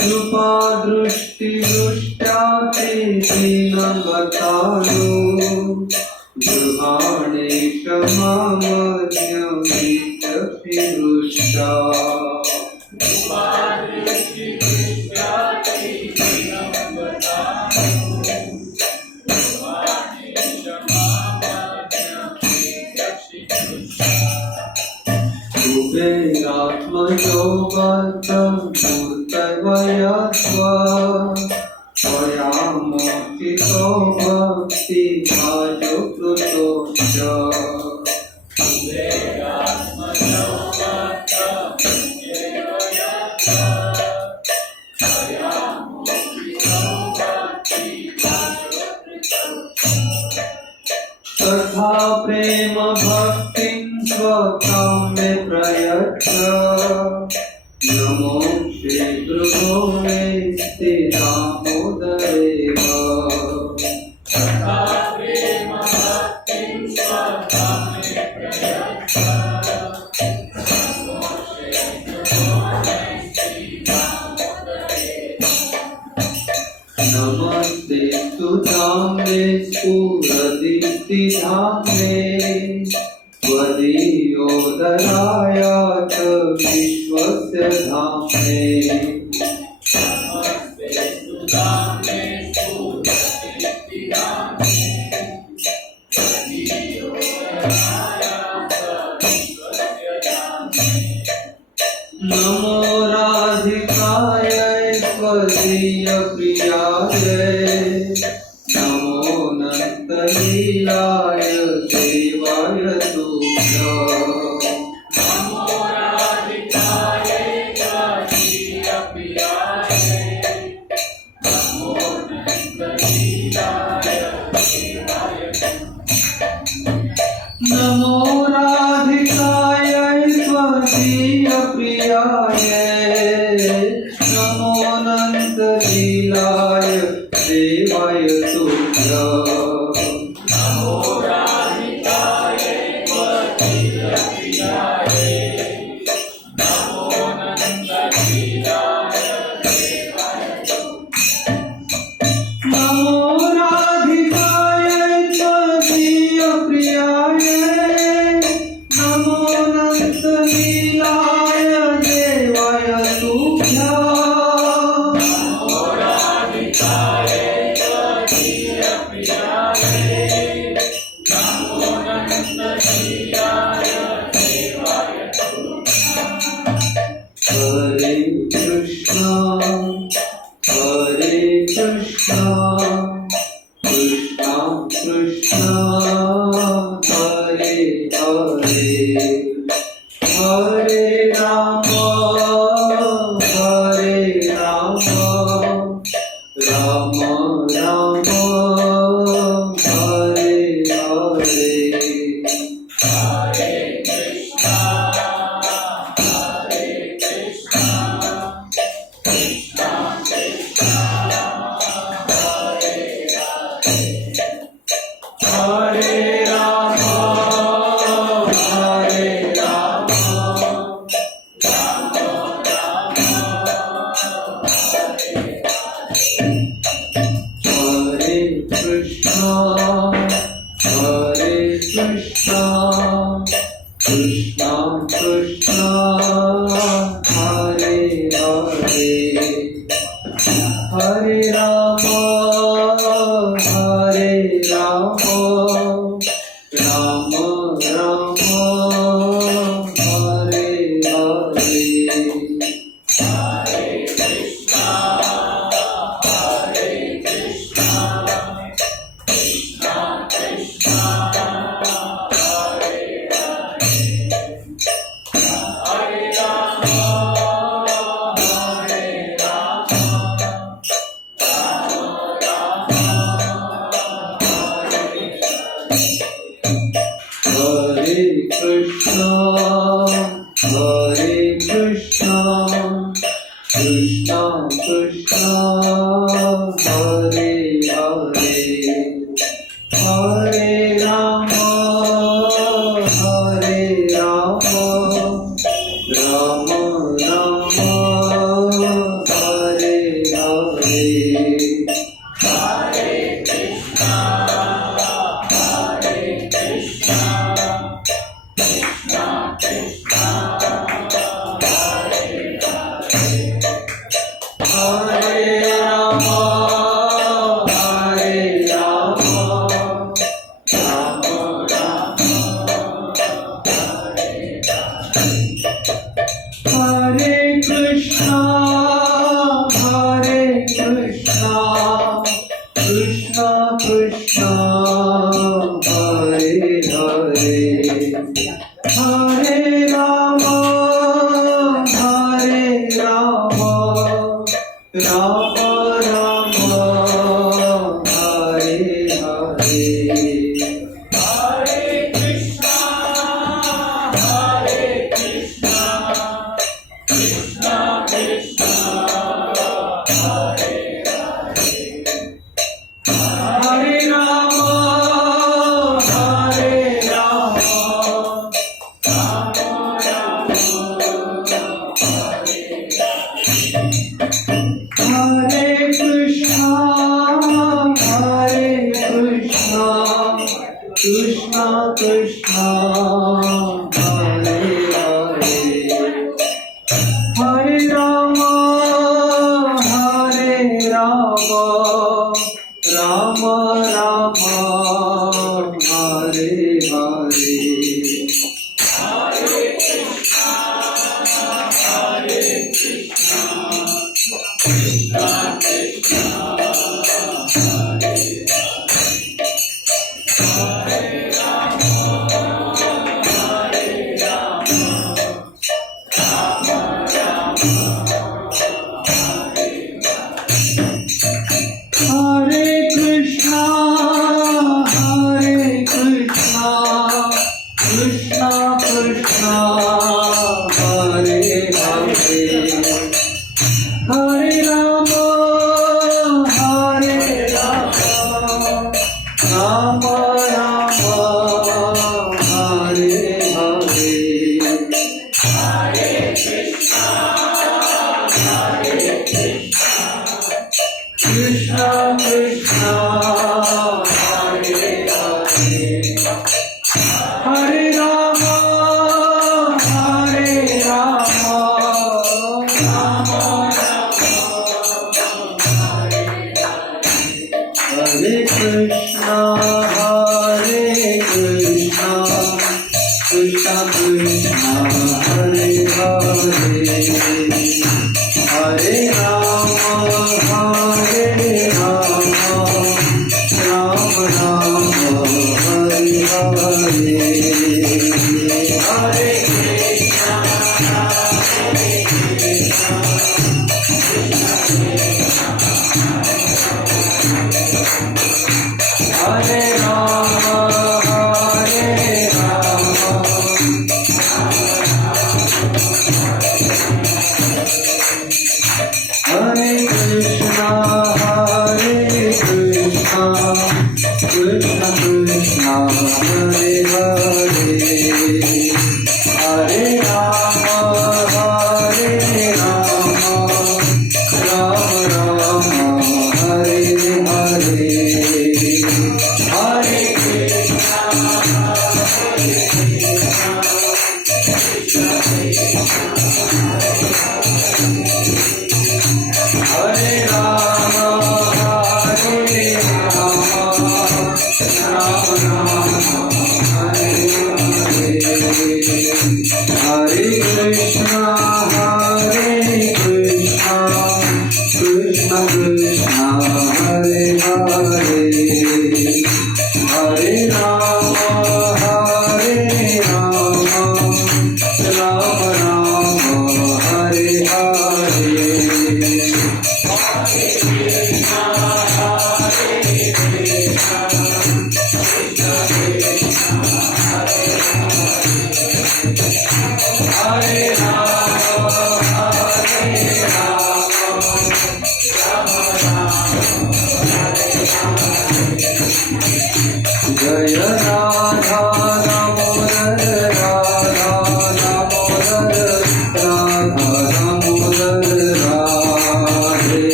कृपा दृष्टिदृष्ट्याते दीनवतारो गृहाणे क्षमामन्यमित्यभिरुष्टा कुबेरात्मयोगं मूर्तयस्व त्वया मोचितो भक्तिभाजो कृतो च तथा प्रेम भक्तिं स्वकां मे प्रयच्छ नमो श्री गुरो मे स्थितामोदरेव नमस्ते सुधाम्ने स्फुरदीप्तिधाम्ने त्वदीयोदराय च विश्वस्य धाम्ने नमो राधिकाय त्वदीय प्रियाय नमो नन्दलीलाय देवाय तुभ्यम् नमो राधिकाय त्वदीय प्रियाय नमो नन्दलीलाय देवाय तुभ्यम् नमो राधिकाय त्वदीय प्रियाय नमो नन्दलीलाय देवाय तुभ्यम् हरे कृष्णा कृष्णा कृष्णा हरे हरे हरे राम राम राम हरे हरे हरे राम हरे कृष्णा कृष्णा कृष्णा हरे हरे हरे राम राम राम हरे हरे हरे कृष्णा कृष्णा कृष्णा हरे हरे हरे राम राम राम हरे हरे हरे राम हरे कृष्णा कृष्णा कृष्णा हरे हरे हरे राम राम राम हरे हरे हरे राम हरे कृष्णा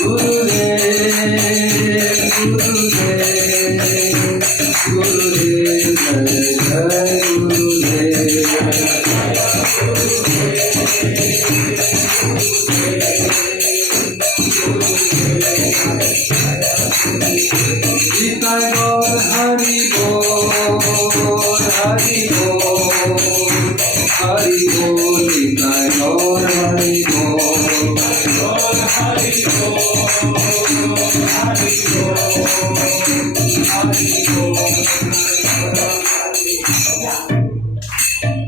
Gurudev निताय गौर हरि बोल हरि बोल हरि बोल निताय गौर हरि बोल हरि बोल हरि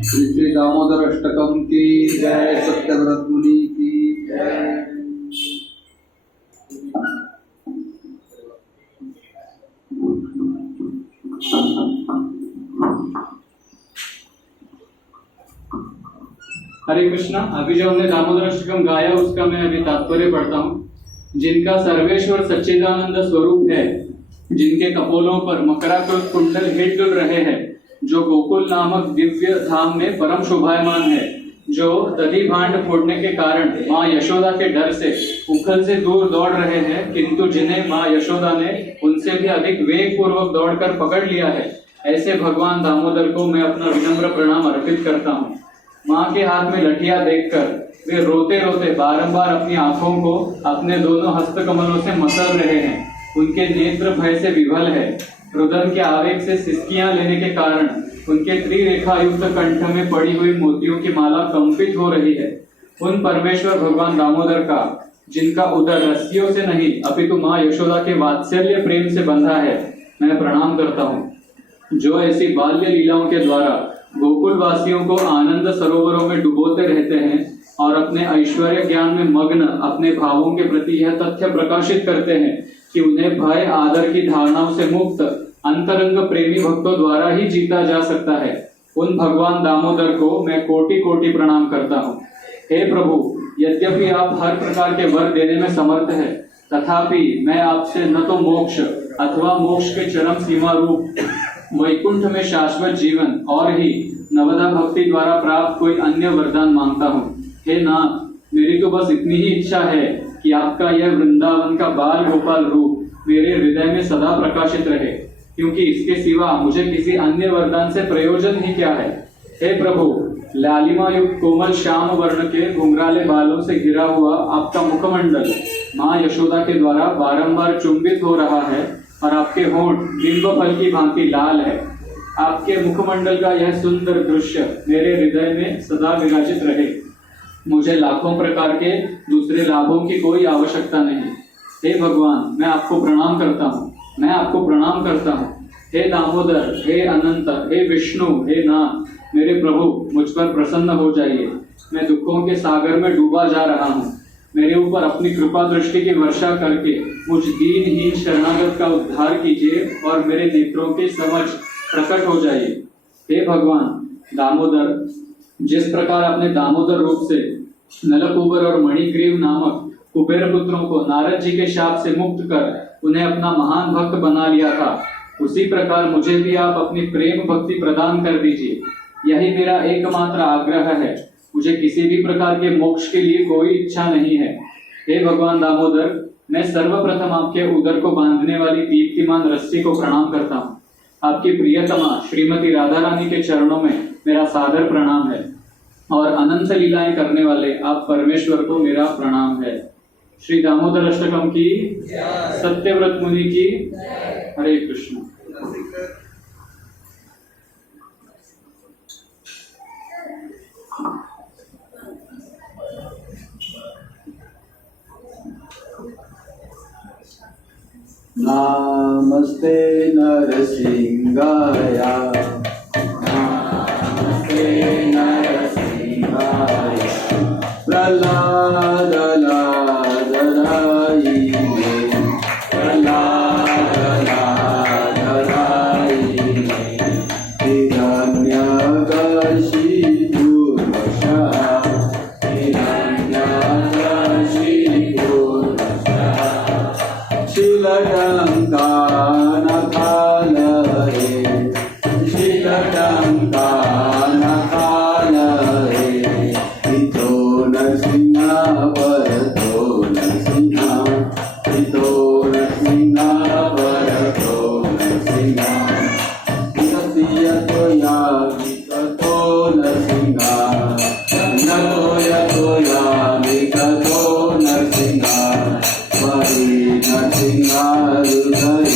श्री दामोदर अष्टकम की जय, सत्यव्रत मुनि की जय। हरे कृष्णा। अभी जो हमने दामोदर अष्टकम गाया उसका मैं अभी तात्पर्य पढ़ता हूँ। जिनका सर्वेश्वर सच्चिदानंद स्वरूप है, जिनके कपोलों पर मकराकृत कुंडल हिट डुल रहे हैं, जो गोकुल नामक दिव्य धाम में परम शोभायमान है, जो दधि भांड फोड़ने के कारण माँ यशोदा के डर से उखल से दूर दौड़ रहे हैं, किंतु जिन्हें माँ यशोदा ने उनसे भी अधिक वेग पूर्वक दौड़कर पकड़ लिया है, ऐसे भगवान दामोदर को मैं अपना विनम्र प्रणाम अर्पित करता हूँ। माँ के हाथ में लठिया देखकर वे रोते रोते बारंबार अपनी आंखों को अपने दोनों हस्तकमलों से मसल रहे हैं। उनके नेत्र भय से विभल है। रुदन के आवेग से सिसकियां लेने के कारण उनके त्रिरेखा युक्त कंठ में पड़ी हुई मोतियों की माला कंपित हो रही है। उन परमेश्वर भगवान दामोदर का, जिनका उदर रस्सियों से नहीं अपितु माँ यशोदा के वात्सल्य प्रेम से बंधा है, मैं प्रणाम करता हूँ। जो ऐसी बाल्य लीलाओं के द्वारा गोकुल वासियों को आनंद सरोवरों में डुबोते रहते हैं और अपने ऐश्वर्य ज्ञान में मग्न अपने भावों के प्रति यह तथ्य प्रकाशित करते हैं कि उन्हें भय आदर की धारणाओं से मुक्त अंतरंग प्रेमी भक्तों द्वारा ही जीता जा सकता है, उन भगवान दामोदर को मैं कोटि कोटि प्रणाम करता हूँ। हे प्रभु, यद्यपि आप हर प्रकार के वर देने में समर्थ है, तथापि मैं आपसे न तो मोक्ष अथवा मोक्ष के चरम सीमा रूप वैकुंठ में शाश्वत जीवन और ही नवदा भक्ति द्वारा प्राप्त कोई अन्य वरदान मांगता हूँ। हे नाथ, मेरी तो बस इतनी ही इच्छा है कि आपका यह वृंदावन का बाल गोपाल रूप मेरे हृदय में सदा प्रकाशित रहे, क्योंकि इसके सिवा मुझे किसी अन्य वरदान से प्रयोजन ही क्या है। हे प्रभु, लालिमा युक्त कोमल श्याम वर्ण के घुंघराले बालों से घिरा हुआ आपका मुखमंडल माँ यशोदा के द्वारा बारंबार चुंबित हो रहा है और आपके होंठ बिंब फल की भांति लाल है। आपके मुखमंडल का यह सुंदर दृश्य मेरे हृदय में सदा विराजित रहे। मुझे लाखों प्रकार के दूसरे लाभों की कोई आवश्यकता नहीं। हे भगवान, मैं आपको प्रणाम करता हूँ, मैं आपको प्रणाम करता हूँ। हे दामोदर, हे अनंत, हे विष्णु, हे नाथ, मेरे प्रभु, मुझ पर प्रसन्न हो जाइए। मैं दुखों के सागर में डूबा जा रहा हूँ। मेरे ऊपर अपनी कृपा दृष्टि की वर्षा करके मुझ दीनहीन शरणागत का उद्धार कीजिए और मेरे नेत्रों की समझ प्रकट हो जाइए। हे भगवान दामोदर, जिस प्रकार आपने दामोदर रूप से नलकूबर और मणिग्रीव नामक कुबेर पुत्रों को नारद जी के शाप से मुक्त कर उन्हें अपना महान भक्त बना लिया था, उसी प्रकार मुझे भी आप अपनी प्रेम भक्ति प्रदान कर दीजिए। यही मेरा एकमात्र आग्रह है। मुझे किसी भी प्रकार के मोक्ष के लिए कोई इच्छा नहीं है। हे भगवान दामोदर, मैं सर्वप्रथम आपके उदर को बांधने वाली दीप्तिमान रस्सी को प्रणाम करता हूँ। आपकी प्रियतमा श्रीमती राधा रानी के चरणों में मेरा सादर प्रणाम है और अनंत लीलाएं करने वाले आप परमेश्वर को मेरा प्रणाम है। श्री दामोदर अष्टकम की, सत्यव्रत मुनि की। हरे कृष्ण। नमस्ते नरसिंहाय, नमस्ते नरसिंहाय, प्रह्लाद लादरायिणे, प्रह्लाद लादरायिणे, हिरण्यकशिपुर्वशः, हिरण्यकशिपुर्वशः, शीलटङ्कानखालये, शीलटङ्कानखालये, हितो नरसिंह वरदो नरसिंह, हितो नरसिंह वरदो नरसिंह, यतो यामिकतो नरसिंह, यतो यामिकतो नरसिंह, हरि नरसिंह हृदय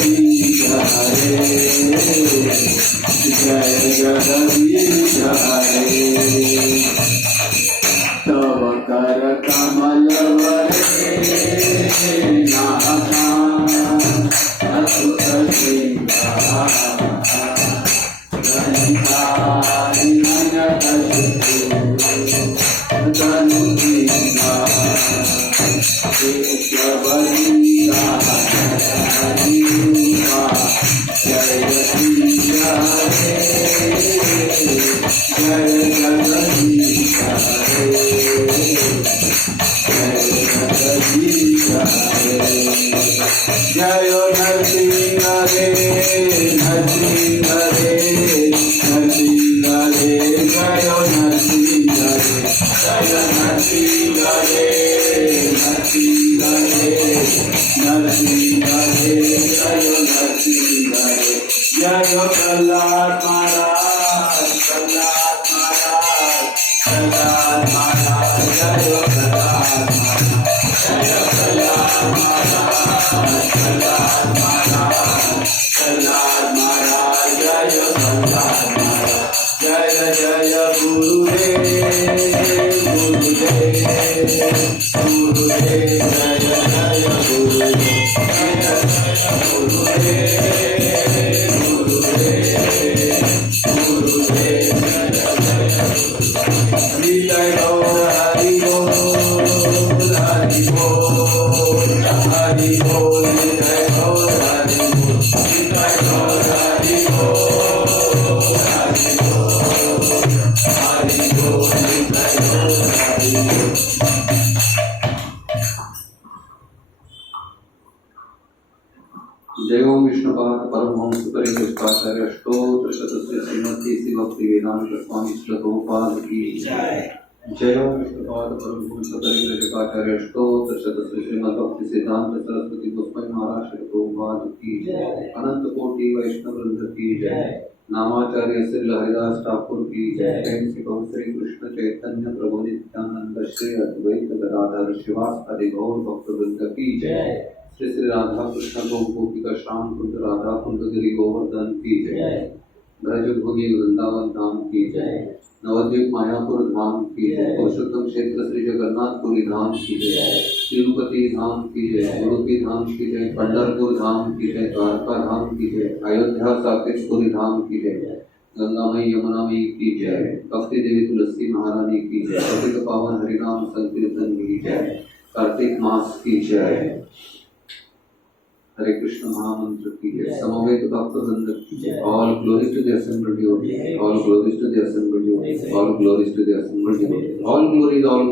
जगदीश हरे, जय जगदीश हरे। तव कर कमल वरे नाथा अतुल श्रृंगार, धनिधारी नयन धनु दीना केशवलीला हरिवा, जय जगदीश हरे, जय जगदीश हरे, जय जगदीश हरे। जय नरसिंह रे नरसिंह रे नरसिंह रे, जय नरसिंह रे, जय नरसिंह रे नरसिंह रे नरसिंह रे, जय नरसिंह रे। जय प्रहलाद महाराज प्रहलाद महाराज प्रहलाद महाराज, जय प्रहलाद महाराज, जय प्रहलाद महाराज प्रहलाद महाराज प्रहलाद महाराज, जय प्रहलाद महाराज। जय जय गुरुदेव गुरुदेव गुरुदेव, जय जय गुरुदेव, जय जय गुरुदेव गुरुदेव गुरुदेव, जय गौर हरि बोल हरि बोल हरि बोल, जय गौर हरि बोल, जय गौर हरि बोल हरि बोल हरि बोल, जय गौर हरि बोल। जय ओम विष्णुपाद परमहंस परिनिष्ठाचार्य स्तोत्र शतस्य श्रीमती श्री भक्ति वेदांत स्वामी श्लोकोपाद की जय। जय ओम विष्णुपाद परमहंस परिनिष्ठाचार्य स्तोत्र शतस्य श्रीमद भक्ति सिद्धांत सरस्वती गोस्वामी महाराज श्लोकोपाद की जय। अनंत कोटि वैष्णव वृंद की जय। नामाचार्य श्री हरिदास ठाकुर की जय। श्री कृष्ण चैतन्य प्रभु नित्यानंद श्री अद्वैत गदाधर शिवासादि गौर भक्त वृंद की जय। श्री श्री राधा कृष्ण गोपिका श्याम कुंज राधा कुंज गिरि गोवर्धन की जय। ब्रज भोगी वृंदावन धाम की जय। नवद्वीप मायापुर धाम की जय। पुरुषोत्तम क्षेत्र श्री जगन्नाथपुरी धाम की जय। तिरुपति धाम की जय। उडुपी धाम की जय। पंढरपुर धाम की जय। द्वारका धाम की जय। अयोध्या साकेतपुरी धाम की जय। गंगा मई यमुना मई की जय। भक्ति देवी तुलसी महारानी की जय। पतित पावन हरिनाम संकीर्तन की जय। कार्तिक मास की जय। हरे कृष्ण महामंत्र की जय। समवेत भक्त वृंद की जय। All glories to the assembled devotees, all glories to the assembled devotees, all glories to the assembled devotees, all glories all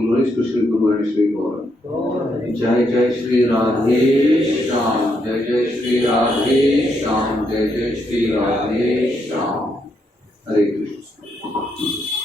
glories to Shri guru and Shri Gaurang. जय जय श्री राधे श्याम, जय जय श्री राधे श्याम, जय जय श्री राधे श्याम। हरे कृष्ण।